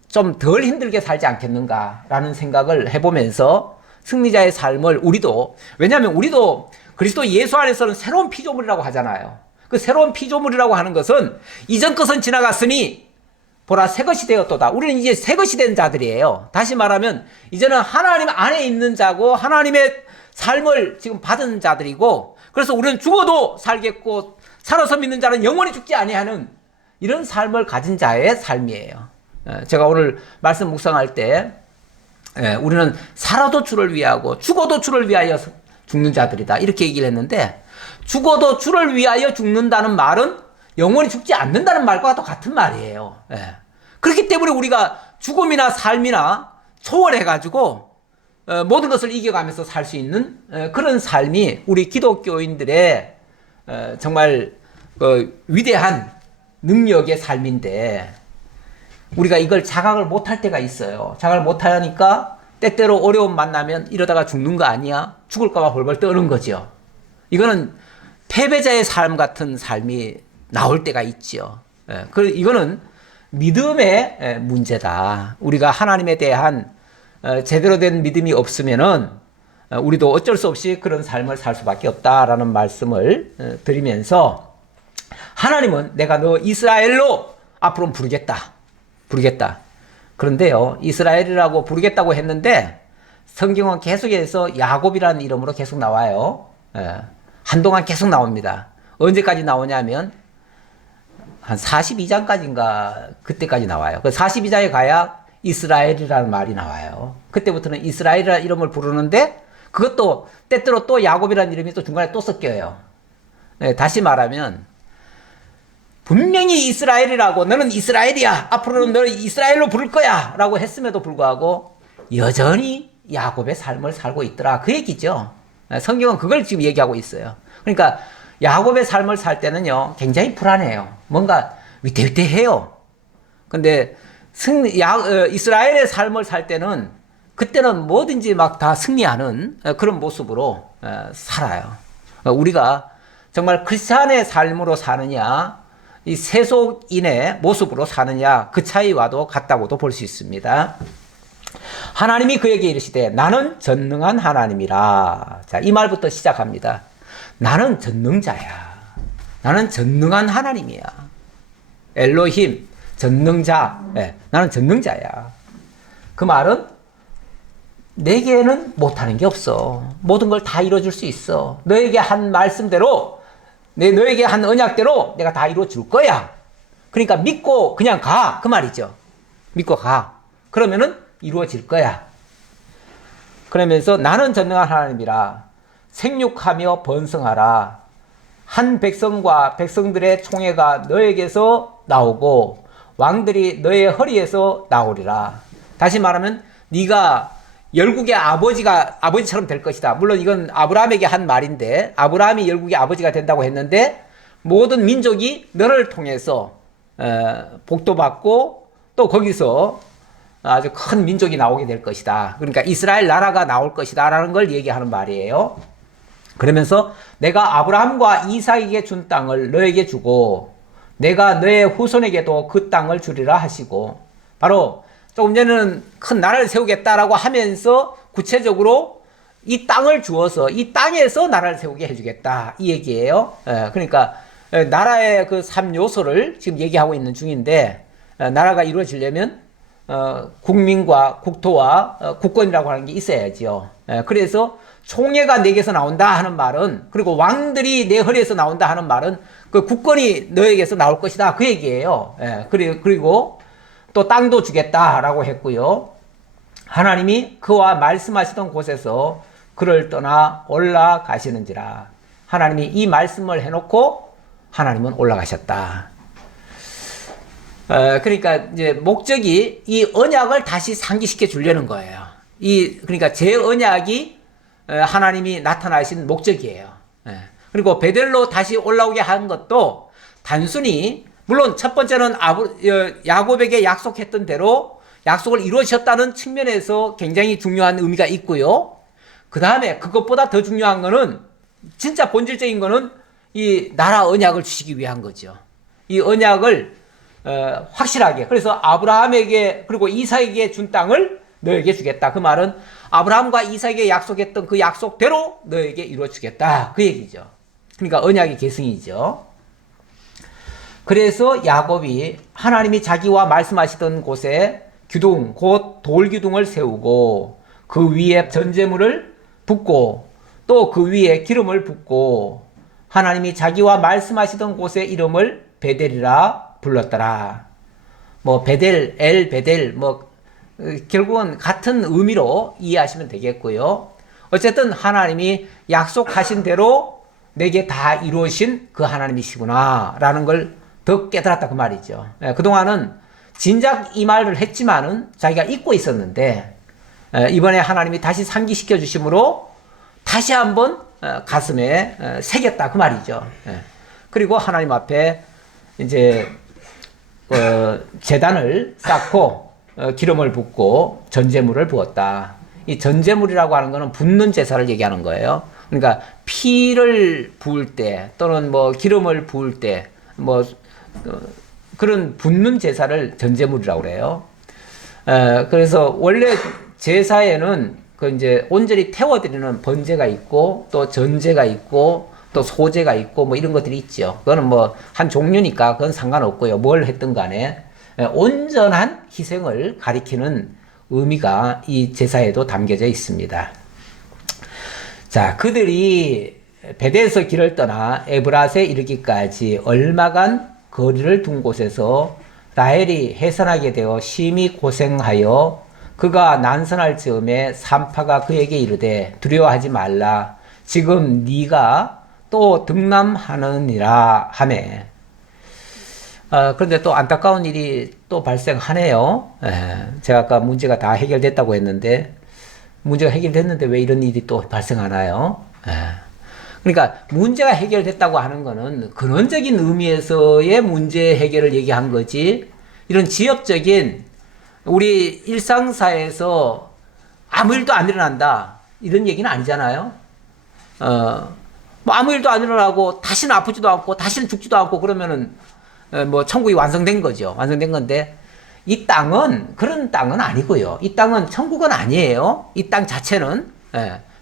좀 덜 힘들게 살지 않겠는가라는 생각을 해보면서 승리자의 삶을 우리도 왜냐하면 우리도 그리스도 예수 안에서는 새로운 피조물이라고 하잖아요. 그 새로운 피조물이라고 하는 것은 이전 것은 지나갔으니 보라 새 것이 되었도다. 우리는 이제 새 것이 된 자들이에요. 다시 말하면 이제는 하나님 안에 있는 자고 하나님의 삶을 지금 받은 자들이고 그래서 우리는 죽어도 살겠고 살아서 믿는 자는 영원히 죽지 아니하는 이런 삶을 가진 자의 삶이에요. 제가 오늘 말씀 묵상할 때 우리는 살아도 주를 위하고 죽어도 주를 위하여 죽는 자들이다 이렇게 얘기를 했는데 죽어도 주를 위하여 죽는다는 말은 영원히 죽지 않는다는 말과 똑같은 말이에요. 그렇기 때문에 우리가 죽음이나 삶이나 초월해가지고 모든 것을 이겨가면서 살 수 있는 그런 삶이 우리 기독교인들의 정말 위대한 능력의 삶인데 우리가 이걸 자각을 못할 때가 있어요. 자각을 못하니까 때때로 어려움 만나면 이러다가 죽는 거 아니야? 죽을까봐 벌벌 떠는 거죠. 이거는 패배자의 삶 같은 삶이 나올 때가 있죠. 이거는 믿음의 문제다. 우리가 하나님에 대한 제대로 된 믿음이 없으면은 우리도 어쩔 수 없이 그런 삶을 살 수밖에 없다라는 말씀을 드리면서 하나님은 내가 너 이스라엘로 앞으로 부르겠다. 그런데요, 이스라엘이라고 부르겠다고 했는데 성경은 계속해서 야곱이라는 이름으로 계속 나와요. 한동안 계속 나옵니다. 언제까지 나오냐면 한 42장까지인가 그때까지 나와요. 그 42장에 가야 이스라엘이라는 말이 나와요. 그때부터는 이스라엘이라는 이름을 부르는데 그것도 때때로 또 야곱이라는 이름이 또 중간에 또 섞여요. 다시 말하면 분명히 이스라엘이라고 너는 이스라엘이야. 앞으로는 너를 이스라엘로 부를 거야. 라고 했음에도 불구하고 여전히 야곱의 삶을 살고 있더라. 그 얘기죠. 성경은 그걸 지금 얘기하고 있어요. 그러니까 야곱의 삶을 살 때는요, 굉장히 불안해요. 뭔가 위태위태해요. 근데 이스라엘의 삶을 살 때는 그때는 뭐든지 막 다 승리하는 그런 모습으로 살아요. 우리가 정말 크리스찬의 삶으로 사느냐, 이 세속인의 모습으로 사느냐, 그 차이와도 같다고도 볼 수 있습니다. 하나님이 그에게 이르시되 나는 전능한 하나님이라. 자, 이 말부터 시작합니다. 나는 전능자야. 나는 전능한 하나님이야. 엘로힘, 전능자. 네, 나는 전능자야. 그 말은 내게는 못하는 게 없어. 모든 걸 다 이루어줄 수 있어. 너에게 한 말씀대로, 너에게 한 언약대로 내가 다 이루어줄 거야. 그러니까 믿고 그냥 가. 그 말이죠. 믿고 가. 그러면은 이루어질 거야. 그러면서 나는 전능한 하나님이라. 생육하며 번성하라. 한 백성과 백성들의 총회가 너에게서 나오고 왕들이 너의 허리에서 나오리라. 다시 말하면 네가 열국의 아버지처럼 될 것이다. 물론 이건 아브라함에게 한 말인데, 아브라함이 열국의 아버지가 된다고 했는데 모든 민족이 너를 통해서 복도 받고 또 거기서 아주 큰 민족이 나오게 될 것이다. 그러니까 이스라엘 나라가 나올 것이다 라는 걸 얘기하는 말이에요. 그러면서 내가 아브라함과 이삭에게 준 땅을 너에게 주고 내가 너의 후손에게도 그 땅을 주리라 하시고, 바로 조금 전에는 큰 나라를 세우겠다라고 하면서 구체적으로 이 땅을 주어서 이 땅에서 나라를 세우게 해주겠다 이 얘기예요. 그러니까 나라의 그 3요소를 지금 얘기하고 있는 중인데, 나라가 이루어지려면 국민과 국토와 국권이라고 하는 게 있어야죠. 그래서 총회가 내게서 나온다 하는 말은, 그리고 왕들이 내 허리에서 나온다 하는 말은 그 국권이 너에게서 나올 것이다 그 얘기예요. 그리고 또 땅도 주겠다라고 했고요. 하나님이 그와 말씀하시던 곳에서 그를 떠나 올라가시는지라. 하나님이 이 말씀을 해놓고 하나님은 올라가셨다. 그러니까 이제 목적이 이 언약을 다시 상기시켜 주려는 거예요. 그러니까 제 언약이 하나님이 나타나신 목적이에요. 그리고 베델로 다시 올라오게 한 것도 단순히, 물론 첫 번째는 야곱에게 약속했던 대로 약속을 이루어졌다는 측면에서 굉장히 중요한 의미가 있고요. 그 다음에 그것보다 더 중요한 거는, 진짜 본질적인 거는 이 나라 언약을 주시기 위한 거죠. 이 언약을 확실하게, 그래서 아브라함에게 그리고 이삭에게 준 땅을 너에게 주겠다. 그 말은 아브라함과 이삭에게 약속했던 그 약속대로 너에게 이루어주겠다 그 얘기죠. 그러니까 언약의 계승이죠. 그래서 야곱이 하나님이 자기와 말씀하시던 곳에 기둥, 곧 돌기둥을 세우고 그 위에 전제물을 붓고 또 그 위에 기름을 붓고 하나님이 자기와 말씀하시던 곳의 이름을 베델이라 불렀더라. 뭐 베델, 엘 베델, 뭐 결국은 같은 의미로 이해하시면 되겠고요. 어쨌든 하나님이 약속하신 대로 내게 다 이루어진 그 하나님이시구나 라는 걸 더 깨달았다 그 말이죠. 그동안은 진작 이 말을 했지만은 자기가 잊고 있었는데, 이번에 하나님이 다시 상기시켜 주심으로 다시 한번 가슴에 새겼다 그 말이죠. 그리고 하나님 앞에 이제 제단을 쌓고 기름을 붓고 전제물을 부었다. 이 전제물이라고 하는 것은 붓는 제사를 얘기하는 거예요. 그러니까 피를 부을 때 또는 뭐 기름을 부을 때 뭐 그런 붓는 제사를 전제물이라고 그래요. 그래서 원래 제사에는 그 이제 온전히 태워드리는 번제가 있고 또 전제가 있고 또 소제가 있고 뭐 이런 것들이 있죠. 그거는 뭐 한 종류니까 그건 상관없고요. 뭘 했든 간에 온전한 희생을 가리키는 의미가 이 제사에도 담겨져 있습니다. 자, 그들이 베델에서 길을 떠나 에브랏에 이르기까지 얼마간 거리를 둔 곳에서 라헬이 해산하게 되어 심히 고생하여 그가 난선할 즈음에 산파가 그에게 이르되 두려워하지 말라. 지금 네가 또 등남하느니라 하매. 그런데 또 안타까운 일이 또 발생하네요. 제가 아까 문제가 다 해결됐다고 했는데, 문제가 해결됐는데 왜 이런 일이 또 발생하나요? 그러니까 문제가 해결됐다고 하는 거는 근원적인 의미에서의 문제 해결을 얘기한 거지, 이런 지엽적인 우리 일상사에서 아무 일도 안 일어난다 이런 얘기는 아니잖아요. 뭐 아무 일도 안 일어나고 다시는 아프지도 않고 다시는 죽지도 않고 그러면은 뭐 천국이 완성된 거죠. 완성된 건데, 이 땅은 그런 땅은 아니고요. 이 땅은 천국은 아니에요. 이 땅 자체는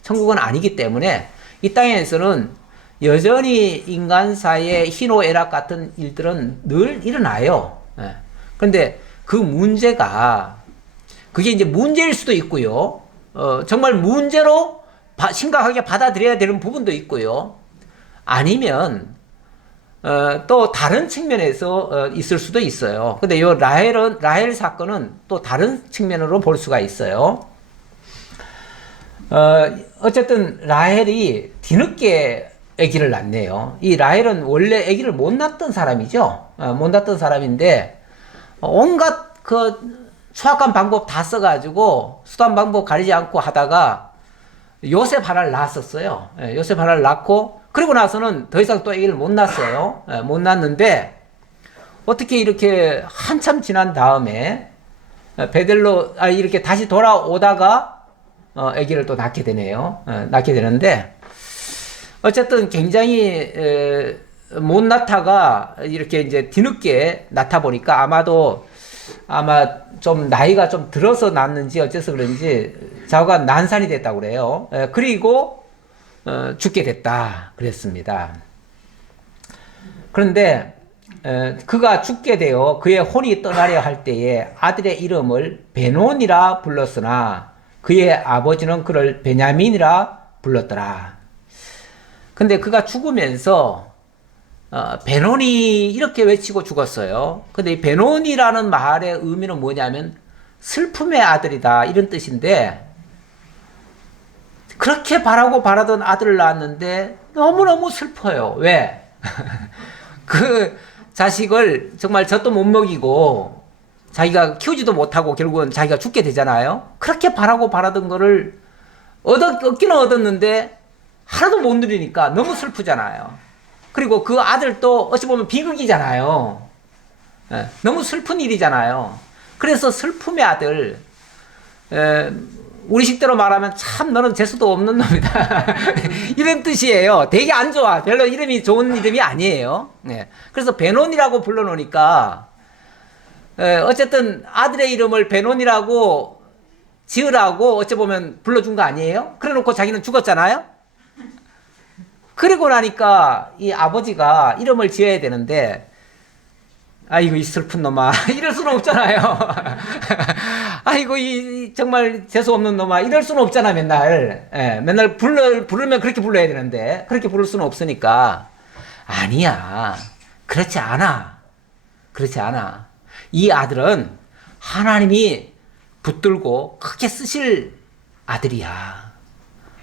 천국은 아니기 때문에 이 땅에서는 여전히 인간사의 희노애락 같은 일들은 늘 일어나요. 그런데 그 문제가 그게 이제 문제일 수도 있고요. 정말 문제로 심각하게 받아들여야 되는 부분도 있고요. 아니면 또 다른 측면에서 있을 수도 있어요. 근데 요 라헬 사건은 또 다른 측면으로 볼 수가 있어요. 어쨌든 라헬이 뒤늦게 아기를 낳네요. 이 라헬은 원래 아기를 못 낳던 사람이죠. 못 낳던 사람인데 온갖 그 수학한 방법 다 써가지고 수단 방법 가리지 않고 하다가 요셉 하나를 낳았었어요. 요셉 하나를 낳고 그리고 나서는 더 이상 또 아기를 못 낳았어요. 못 낳았는데 어떻게 이렇게 한참 지난 다음에 베델로 이렇게 다시 돌아오다가 아기를 또 낳게 되네요. 낳게 되는데 어쨌든 굉장히 못 낳다가 이렇게 이제 뒤늦게 낳다 보니까 아마 좀 나이가 좀 들어서 낳았는지 어째서 그런지 자우가 난산이 됐다고 그래요. 그리고 죽게 됐다 그랬습니다. 그런데 그가 죽게 되어 그의 혼이 떠나려 할 때에 아들의 이름을 베논이라 불렀으나 그의 아버지는 그를 베냐민이라 불렀더라. 근데 그가 죽으면서 베논이 이렇게 외치고 죽었어요. 근데 이 베논이라는 말의 의미는 뭐냐면 슬픔의 아들이다 이런 뜻인데 그렇게 바라던 아들을 낳았는데 너무너무 슬퍼요. 왜? 그 자식을 정말 젖도 못 먹이고 자기가 키우지도 못하고 결국은 자기가 죽게 되잖아요. 그렇게 바라던 거를 얻기는 얻었는데 하나도 못 누리니까 너무 슬프잖아요. 그리고 그 아들도 어찌 보면 비극이잖아요. 너무 슬픈 일이잖아요. 그래서 슬픔의 아들, 우리 식대로 말하면 참 너는 재수도 없는 놈이다. 이런 뜻이에요. 되게 안 좋아. 별로 이름이 좋은 이름이 아니에요. 그래서 베논이라고 불러놓으니까 어쨌든 아들의 이름을 베논이라고 지으라고 어찌 보면 불러준 거 아니에요? 그래 놓고 자기는 죽었잖아요. 그리고 나니까 이 아버지가 이름을 지어야 되는데 아이고 이 슬픈 놈아 이럴 수는 없잖아요. 아이고 이 정말 재수 없는 놈아 이럴 수는 없잖아. 맨날 부르면 그렇게 불러야 되는데 그렇게 부를 수는 없으니까 아니야 그렇지 않아 이 아들은 하나님이 붙들고 크게 쓰실 아들이야.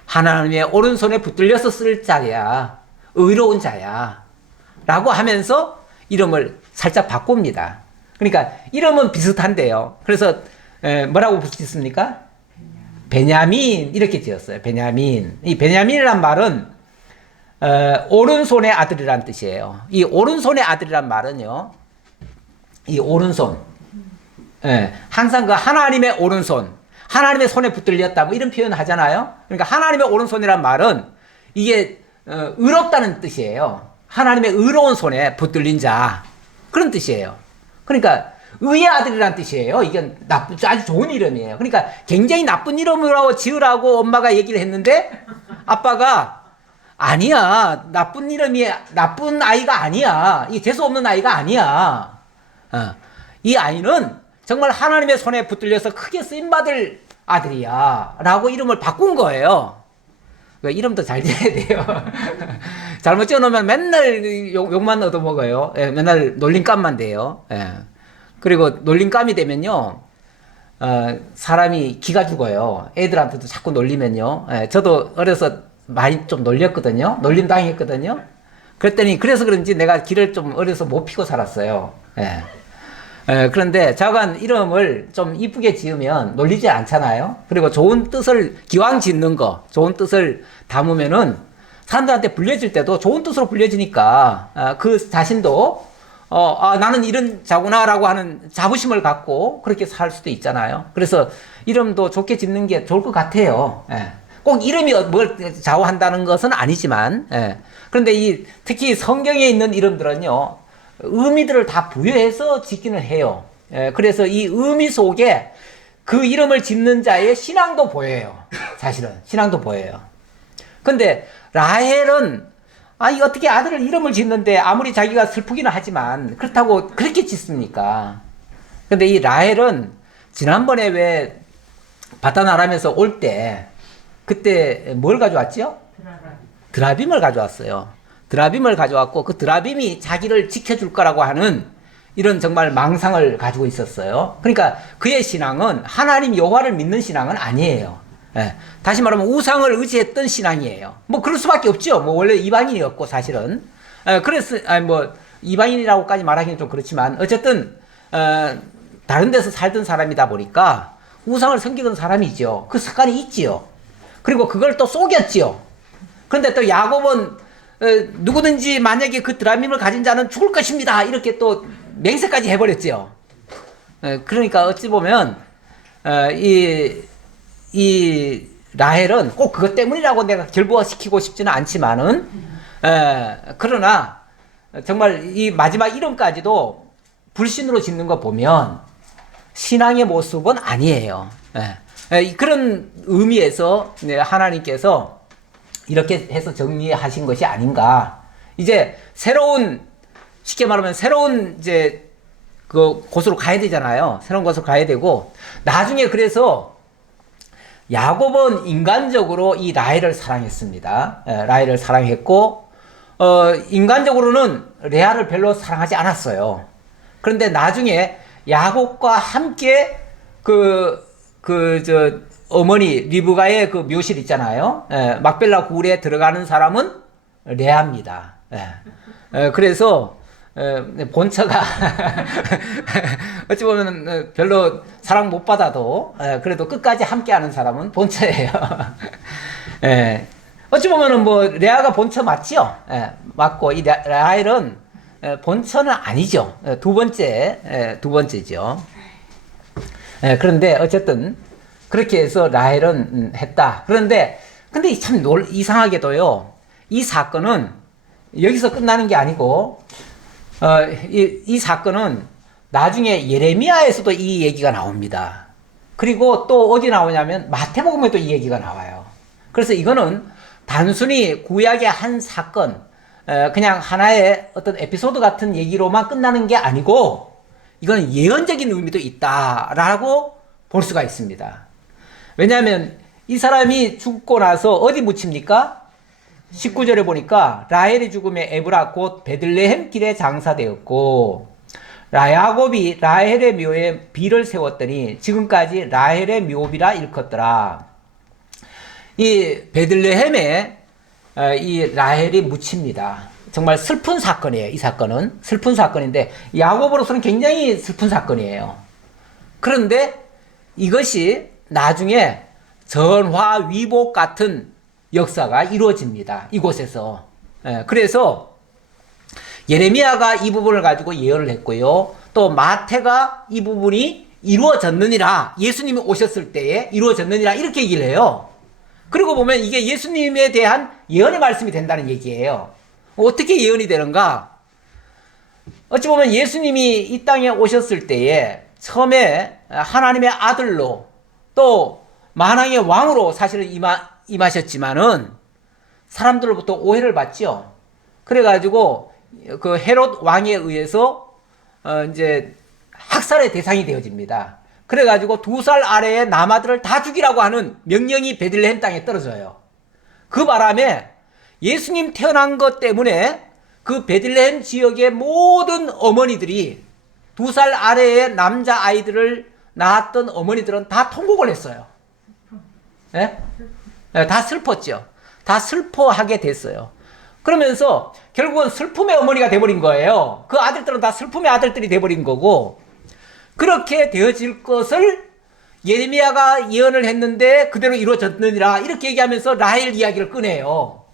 하나님의 오른손에 붙들려서 쓸 자야. 의로운 자야. 라고 하면서 이름을 살짝 바꿉니다. 그러니까 이름은 비슷한데요. 그래서 뭐라고 붙였습니까? 베냐민 이렇게 지었어요. 베냐민. 이 베냐민이란 말은 오른손의 아들이란 뜻이에요. 이 오른손의 아들이란 말은요. 이 오른손. 항상 그 하나님의 오른손. 하나님의 손에 붙들렸다 뭐 이런 표현을 하잖아요. 그러니까 하나님의 오른손이란 말은 이게 의롭다는 뜻이에요. 하나님의 의로운 손에 붙들린 자 그런 뜻이에요. 그러니까 의의 아들이란 뜻이에요. 이게 아주 좋은 이름이에요. 그러니까 굉장히 나쁜 이름으로 지으라고 엄마가 얘기를 했는데 아빠가 아니야 나쁜 이름이 나쁜 아이가 아니야. 이 재수 없는 아이가 아니야. 이 아이는 정말 하나님의 손에 붙들려서 크게 쓰임받을 아들이야 라고 이름을 바꾼 거예요. 이름도 잘 지어야 돼요. 잘못 지어놓으면 맨날 욕만 얻어먹어요. 맨날 놀림감만 돼요. 그리고 놀림감이 되면요 사람이 기가 죽어요. 애들한테도 자꾸 놀리면요. 저도 어려서 많이 좀 놀렸거든요. 놀림 당했거든요. 그랬더니 그래서 그런지 내가 기를 좀 어려서 못 피고 살았어요. 그런데 자관 이름을 좀 이쁘게 지으면 놀리지 않잖아요. 그리고 좋은 뜻을 기왕 짓는 거, 좋은 뜻을 담으면은 사람들한테 불려질 때도 좋은 뜻으로 불려지니까 그 자신도 나는 이런 자구나라고 하는 자부심을 갖고 그렇게 살 수도 있잖아요. 그래서 이름도 좋게 짓는 게 좋을 것 같아요. 꼭 이름이 뭘 좌우한다는 것은 아니지만, 그런데 특히 성경에 있는 이름들은요. 의미들을 다 부여해서 짓기는 해요. 그래서 이 의미 속에 그 이름을 짓는 자의 신앙도 보여요. 사실은 신앙도 보여요. 근데 라헬은 이 어떻게 아들을 이름을 짓는데 아무리 자기가 슬프기는 하지만 그렇다고 그렇게 짓습니까? 근데 이 라헬은 지난번에 왜 바다나람에서 올 때 그때 뭘 가져왔죠? 드라빔을 가져왔어요. 드라빔을 가져왔고 그 드라빔이 자기를 지켜줄 거라고 하는 이런 정말 망상을 가지고 있었어요. 그러니까 그의 신앙은 하나님 여호와를 믿는 신앙은 아니에요. 다시 말하면 우상을 의지했던 신앙이에요. 뭐 그럴 수밖에 없죠. 뭐 원래 이방인이었고 사실은. 그래서 뭐 이방인이라고까지 말하기는 좀 그렇지만 어쨌든 다른 데서 살던 사람이다 보니까 우상을 섬기던 사람이죠. 그 습관이 있지요. 그리고 그걸 또 속였지요. 그런데 또 야곱은 누구든지 만약에 그 드라밈을 가진 자는 죽을 것입니다. 이렇게 또 맹세까지 해버렸지요. 그러니까 어찌 보면 이 라헬은 꼭 그것 때문이라고 내가 결부시키고 싶지는 않지만은 그러나 정말 이 마지막 이름까지도 불신으로 짓는 거 보면 신앙의 모습은 아니에요. 그런 의미에서 하나님께서 이렇게 해서 정리하신 것이 아닌가. 이제 쉽게 말하면 새로운 이제 그 곳으로 가야 되잖아요. 새로운 곳으로 가야 되고 나중에 그래서 야곱은 인간적으로 이 라헬을 사랑했습니다. 라헬을 사랑했고 인간적으로는 레아를 별로 사랑하지 않았어요. 그런데 나중에 야곱과 함께 어머니 리브가의 그 묘실 있잖아요. 막벨라 굴에 들어가는 사람은 레아입니다. 그래서 본처가 어찌 보면 별로 사랑 못 받아도 그래도 끝까지 함께하는 사람은 본처예요. 어찌 보면은 뭐 레아가 본처 맞지요? 맞고 이 라헬은 본처는 아니죠. 두 번째죠. 그런데 어쨌든 그렇게 해서 라헬은 했다. 근데 참 이상하게도요. 이 사건은 여기서 끝나는 게 아니고 이 사건은 나중에 예레미야에서도 이 얘기가 나옵니다. 그리고 또 어디 나오냐면 마태복음에도 이 얘기가 나와요. 그래서 이거는 단순히 구약의 한 사건, 그냥 하나의 어떤 에피소드 같은 얘기로만 끝나는 게 아니고 이건 예언적인 의미도 있다라고 볼 수가 있습니다. 왜냐하면 이 사람이 죽고 나서 어디 묻힙니까? 19절에 보니까 라헬의 죽음에 에브라 곧 베들레헴 길에 장사되었고 야곱이 라헬의 묘에 비를 세웠더니 지금까지 라헬의 묘비라 일컫더라. 이 베들레헴에 이 라헬이 묻힙니다. 정말 슬픈 사건이에요. 이 사건은 슬픈 사건인데 야곱으로서는 굉장히 슬픈 사건이에요. 그런데 이것이 나중에 전화위복 같은 역사가 이루어집니다. 이곳에서. 그래서 예레미야가 이 부분을 가지고 예언을 했고요. 또 마태가 이 부분이 이루어졌느니라. 예수님이 오셨을 때에 이루어졌느니라. 이렇게 얘기를 해요. 그리고 보면 이게 예수님에 대한 예언의 말씀이 된다는 얘기예요. 어떻게 예언이 되는가? 어찌 보면 예수님이 이 땅에 오셨을 때에 처음에 하나님의 아들로 또 만왕의 왕으로 사실은 임하셨지만은 사람들로부터 오해를 받죠. 그래가지고 그 헤롯 왕에 의해서 이제 학살의 대상이 되어집니다. 그래가지고 2살 아래의 남아들을 다 죽이라고 하는 명령이 베들레헴 땅에 떨어져요. 그 바람에 예수님 태어난 것 때문에 그 베들레헴 지역의 모든 어머니들이 2살 아래의 남자 아이들을 낳았던 어머니들은 다 통곡을 했어요. 다 슬펐죠. 다 슬퍼하게 됐어요. 그러면서 결국은 슬픔의 어머니가 돼버린 거예요. 그 아들들은 다 슬픔의 아들들이 돼버린 거고, 그렇게 되어질 것을 예레미야가 예언을 했는데 그대로 이루어졌느니라 이렇게 얘기하면서 라헬 이야기를 꺼내요.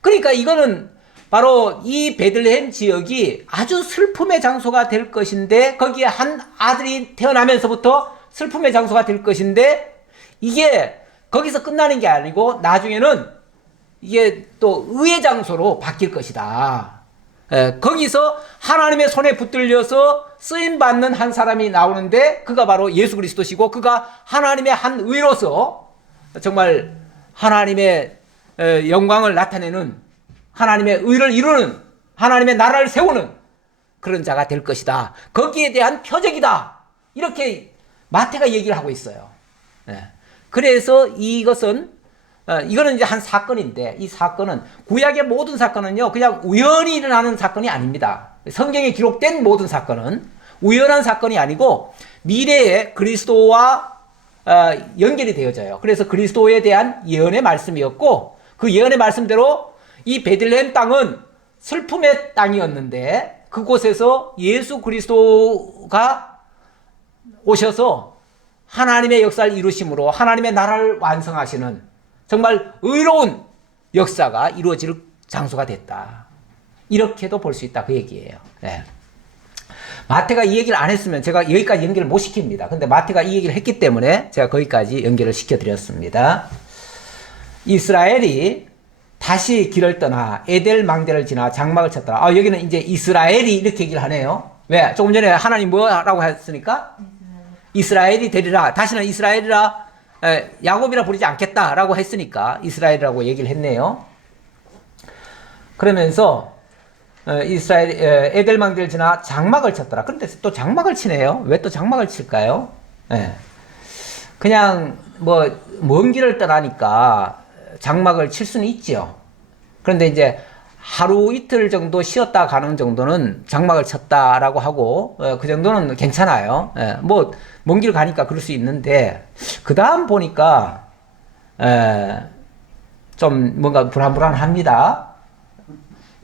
그러니까 이거는 바로 이 베들레헴 지역이 아주 슬픔의 장소가 될 것인데, 거기에 한 아들이 태어나면서부터 슬픔의 장소가 될 것인데, 이게 거기서 끝나는 게 아니고 나중에는 이게 또 의의 장소로 바뀔 것이다. 거기서 하나님의 손에 붙들려서 쓰임받는 한 사람이 나오는데 그가 바로 예수 그리스도시고 그가 하나님의 한 의로서 정말 하나님의 영광을 나타내는 하나님의 의를 이루는 하나님의 나라를 세우는 그런 자가 될 것이다. 거기에 대한 표적이다. 이렇게 마태가 얘기를 하고 있어요. 그래서 이거는 이제 한 사건인데 이 사건은 구약의 모든 사건은요 그냥 우연히 일어나는 사건이 아닙니다. 성경에 기록된 모든 사건은 우연한 사건이 아니고 미래에 그리스도와 연결이 되어져요. 그래서 그리스도에 대한 예언의 말씀이었고 그 예언의 말씀대로 이 베들레헴 땅은 슬픔의 땅이었는데 그곳에서 예수 그리스도가 오셔서 하나님의 역사를 이루심으로 하나님의 나라를 완성하시는 정말 의로운 역사가 이루어질 장소가 됐다. 이렇게도 볼 수 있다. 그 얘기예요. 네. 마태가 이 얘기를 안 했으면 제가 여기까지 연결을 못 시킵니다. 근데 마태가 이 얘기를 했기 때문에 제가 거기까지 연결을 시켜드렸습니다. 이스라엘이 다시 길을 떠나 에델 망대를 지나 장막을 쳤더라. 여기는 이제 이스라엘이 이렇게 얘기를 하네요. 왜? 조금 전에 하나님 뭐라고 했으니까? 이스라엘이 되리라. 다시는 이스라엘이라 야곱이라 부르지 않겠다라고 했으니까 이스라엘이라고 얘기를 했네요. 그러면서 이스라엘 에델 망대를 지나 장막을 쳤더라. 그런데 또 장막을 치네요. 왜 또 장막을 칠까요? 그냥 뭐 먼 길을 떠나니까 장막을 칠 수는 있죠. 그런데 이제 하루 이틀 정도 쉬었다 가는 정도는 장막을 쳤다라고 하고 그 정도는 괜찮아요. 뭐 먼 길 가니까 그럴 수 있는데 그 다음 보니까 좀 뭔가 불안불안합니다.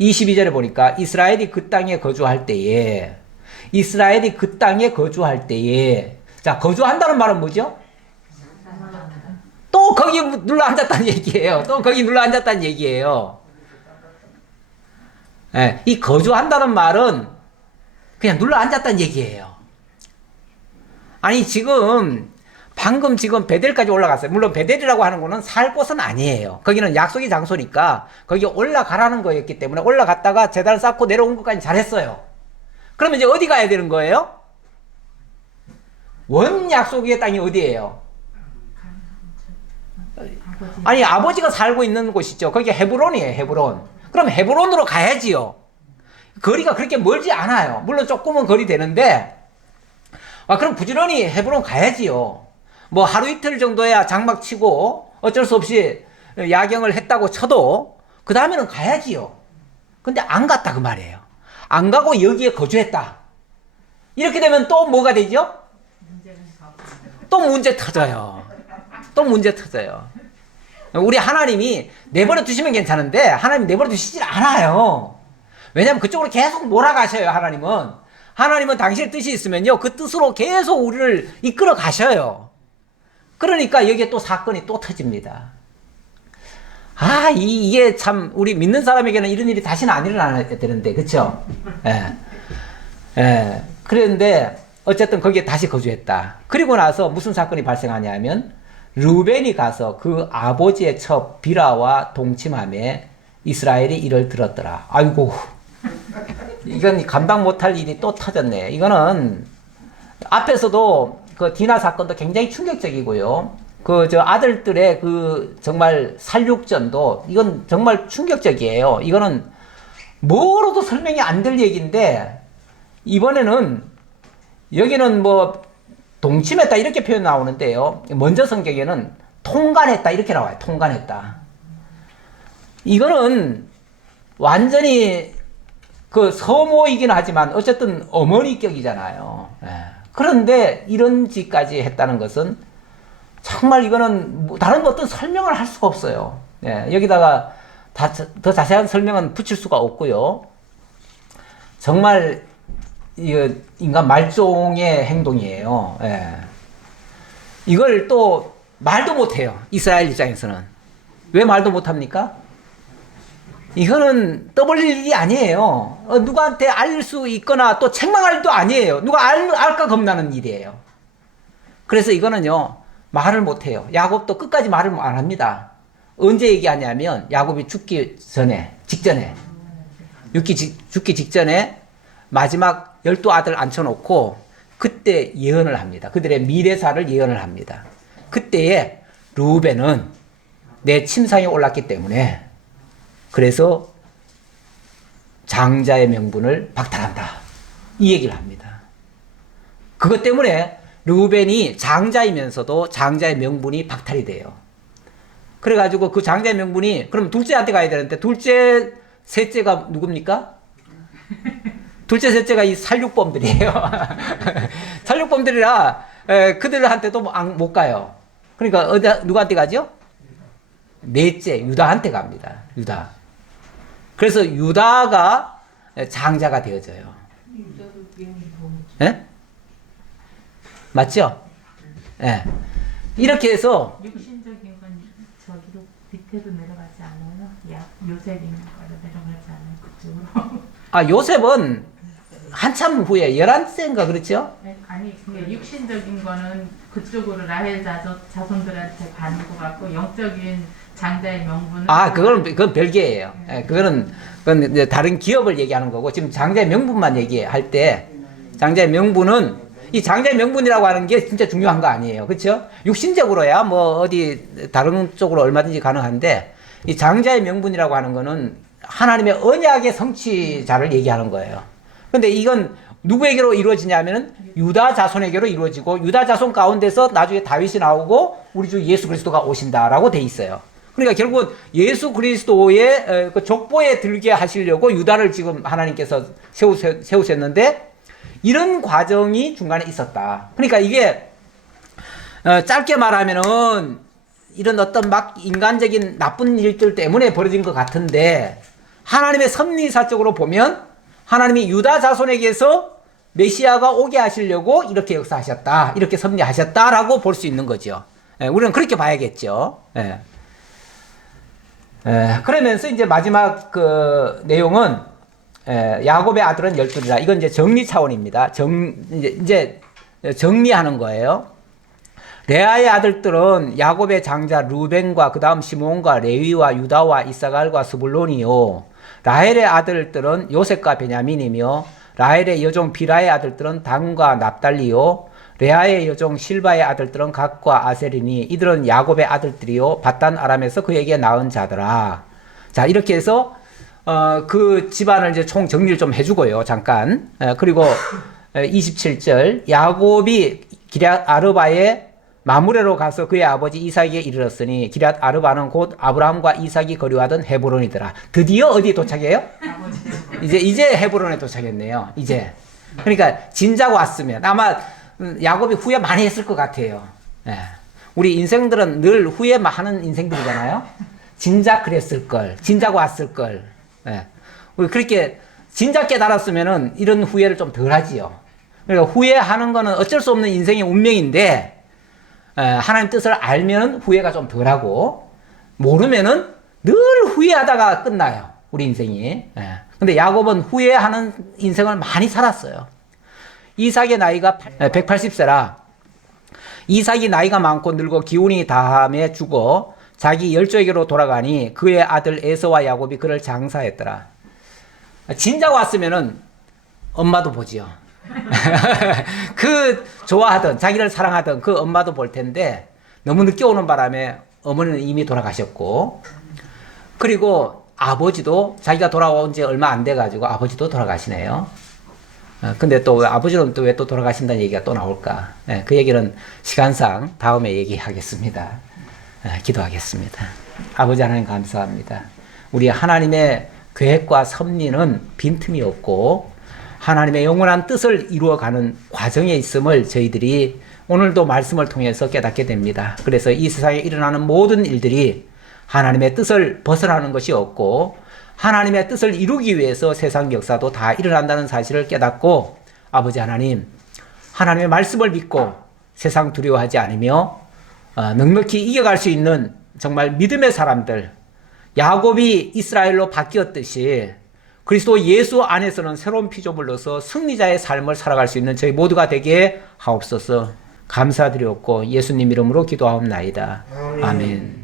22절에 보니까 이스라엘이 그 땅에 거주할 때에 자 거주한다는 말은 뭐죠? 또 거기 눌러 앉았다는 얘기예요. 이 거주한다는 말은 그냥 눌러 앉았다는 얘기예요. 아니 방금 베델까지 올라갔어요. 물론 베델이라고 하는 거는 살 곳은 아니에요. 거기는 약속의 장소니까 거기 올라가라는 거였기 때문에 올라갔다가 제단을 쌓고 내려온 것까지 잘했어요. 그러면 이제 어디 가야 되는 거예요? 원 약속의 땅이 어디예요? 아니 아버지가 살고 있는 곳이죠. 거기 헤브론이에요. 헤브론. 그럼 헤브론으로 가야지요. 거리가 그렇게 멀지 않아요. 물론 조금은 거리 되는데 그럼 부지런히 헤브론 가야지요. 뭐 하루 이틀 정도야 장막 치고 어쩔 수 없이 야경을 했다고 쳐도 그 다음에는 가야지요. 근데 안 갔다 그 말이에요. 안 가고 여기에 거주했다. 이렇게 되면 또 뭐가 되죠? 또 문제 터져요. 우리 하나님이 내버려 두시면 괜찮은데 하나님 내버려 두시질 않아요. 왜냐하면 그쪽으로 계속 몰아가셔요. 하나님은 당신의 뜻이 있으면요 그 뜻으로 계속 우리를 이끌어 가셔요. 그러니까 여기에 또 사건이 또 터집니다. 이게 참 우리 믿는 사람에게는 이런 일이 다시는 안 일어나야 되는데 그쵸? 그런데 어쨌든 거기에 다시 거주했다. 그리고 나서 무슨 사건이 발생하냐면 르우벤이 가서 그 아버지의 첩 비라와 동침함에 이스라엘이 이를 들었더라. 아이고 이건 감당 못할 일이 또 터졌네. 이거는 앞에서도 그 디나 사건도 굉장히 충격적이고요. 저 아들들의 그 정말 살육전도 이건 정말 충격적이에요. 이거는 뭐로도 설명이 안 될 얘기인데 이번에는 여기는 뭐 동침했다 이렇게 표현 나오는데요. 먼저 성경에는 통간했다 이렇게 나와요. 통간했다. 이거는 완전히 그 서모이긴 하지만 어쨌든 어머니격이잖아요. 그런데 이런 짓까지 했다는 것은 정말 이거는 다른 어떤 설명을 할 수가 없어요. 여기다가 더 자세한 설명은 붙일 수가 없고요. 정말 인간 말종의 행동이에요. 이걸 또 말도 못해요. 이스라엘 입장에서는. 왜 말도 못합니까? 이거는 떠벌릴 일이 아니에요. 누구한테 알 수 있거나 또 책망할 일도 아니에요. 누가 알까 겁나는 일이에요. 그래서 이거는요 말을 못해요. 야곱도 끝까지 말을 안 합니다. 언제 얘기하냐면 야곱이 죽기 직전에 죽기 직전에 마지막 12아들 앉혀놓고 그때 예언을 합니다. 그들의 미래사를 예언을 합니다. 그때에 르우벤은 내 침상에 올랐기 때문에 그래서 장자의 명분을 박탈한다. 이 얘기를 합니다. 그것 때문에 르우벤이 장자이면서도 장자의 명분이 박탈이 돼요. 그래가지고 그 장자의 명분이 그럼 둘째한테 가야 되는데 둘째, 셋째가 누굽니까? 둘째, 셋째가 이 살육범들이에요. 살육범들이라 그들한테도 못 가요. 그러니까 누구한테 가죠? 넷째 유다한테 갑니다. 유다. 그래서 유다가 장자가 되어져요. 예? 맞죠? 예. 이렇게 해서 육신적인 건 저기로 밑에도 내려가지 않아요? 요셉 있는 거로 내려가지 않아요? 그쪽으로? 아 요셉은 한참 후에 11세인가 그렇죠? 네, 아니 근데 육신적인 거는 그쪽으로 라헬 자손들한테 가는 것 같고 영적인 장자의 명분은 그건 별개예요. 예, 그건 이제 다른 기업을 얘기하는 거고 지금 장자의 명분만 얘기할 때 장자의 명분은 이 장자의 명분이라고 하는 게 진짜 중요한 거 아니에요. 그렇죠? 육신적으로야 뭐 어디 다른 쪽으로 얼마든지 가능한데 이 장자의 명분이라고 하는 거는 하나님의 언약의 성취자를 얘기하는 거예요. 근데 이건 누구에게로 이루어지냐면은 유다 자손에게로 이루어지고 유다 자손 가운데서 나중에 다윗이 나오고 우리 주 예수 그리스도가 오신다라고 돼 있어요. 그러니까 결국은 예수 그리스도의 그 족보에 들게 하시려고 유다를 지금 하나님께서 세우셨는데 이런 과정이 중간에 있었다. 그러니까 이게 짧게 말하면은 이런 어떤 막 인간적인 나쁜 일들 때문에 벌어진 것 같은데 하나님의 섭리사적으로 보면 하나님이 유다 자손에게서 메시아가 오게 하시려고 이렇게 역사하셨다. 이렇게 섭리하셨다라고 볼 수 있는 거죠. 우리는 그렇게 봐야겠죠. 그러면서 이제 마지막 그 내용은 야곱의 아들은 12이라. 이건 이제 정리 차원입니다. 이제 정리하는 거예요. 레아의 아들들은 야곱의 장자 루벤과 그 다음 시몬과 레위와 유다와 이사갈과 스불론이요. 라헬의 아들들은 요셉과 베냐민이며 라헬의 여종 비라의 아들들은 단과 납달리요. 레아의 여종 실바의 아들들은 각과 아셀이니 이들은 야곱의 아들들이요 밧단 아람에서 그에게 낳은 자더라. 자 이렇게 해서 그 집안을 이제 총 정리를 좀 해주고요 잠깐. 그리고 27절 야곱이 기럇 아르바의 마므레로 가서 그의 아버지 이삭에게 이르렀으니 기럇 아르바는 곧 아브라함과 이삭이 거류하던 헤브론이더라. 드디어 어디에 도착해요? 이제 헤브론에 도착했네요. 이제 그러니까 진작 왔으면 아마 야곱이 후회 많이 했을 것 같아요. 우리 인생들은 늘 후회만 하는 인생들이잖아요. 진작 그랬을 걸, 진작 왔을 걸. 우리 그렇게 진작 깨달았으면은 이런 후회를 좀 덜 하지요. 그러니까 후회하는 거는 어쩔 수 없는 인생의 운명인데 하나님 뜻을 알면 후회가 좀 덜하고 모르면은 늘 후회하다가 끝나요. 우리 인생이. 근데 야곱은 후회하는 인생을 많이 살았어요. 이삭의 나이가 180세라 이삭이 나이가 많고 늙어 기운이 다함에 죽어 자기 열조에게로 돌아가니 그의 아들 에서와 야곱이 그를 장사했더라. 진작 왔으면은 엄마도 보지요. 그 좋아하던 자기를 사랑하던 그 엄마도 볼 텐데 너무 늦게 오는 바람에 어머니는 이미 돌아가셨고 그리고 아버지도 자기가 돌아온 지 얼마 안 돼 가지고 아버지도 돌아가시네요. 근데 또 아버지는 또 왜 또 돌아가신다는 얘기가 또 나올까? 그 얘기는 시간상 다음에 얘기하겠습니다. 기도하겠습니다. 아버지 하나님 감사합니다. 우리 하나님의 계획과 섭리는 빈틈이 없고 하나님의 영원한 뜻을 이루어가는 과정에 있음을 저희들이 오늘도 말씀을 통해서 깨닫게 됩니다. 그래서 이 세상에 일어나는 모든 일들이 하나님의 뜻을 벗어나는 것이 없고 하나님의 뜻을 이루기 위해서 세상 역사도 다 일어난다는 사실을 깨닫고 아버지 하나님, 하나님의 말씀을 믿고 세상 두려워하지 않으며 넉넉히 이겨갈 수 있는 정말 믿음의 사람들, 야곱이 이스라엘로 바뀌었듯이 그리스도 예수 안에서는 새로운 피조물로서 승리자의 삶을 살아갈 수 있는 저희 모두가 되게 하옵소서. 감사드렸고 예수님 이름으로 기도하옵나이다. 아멘.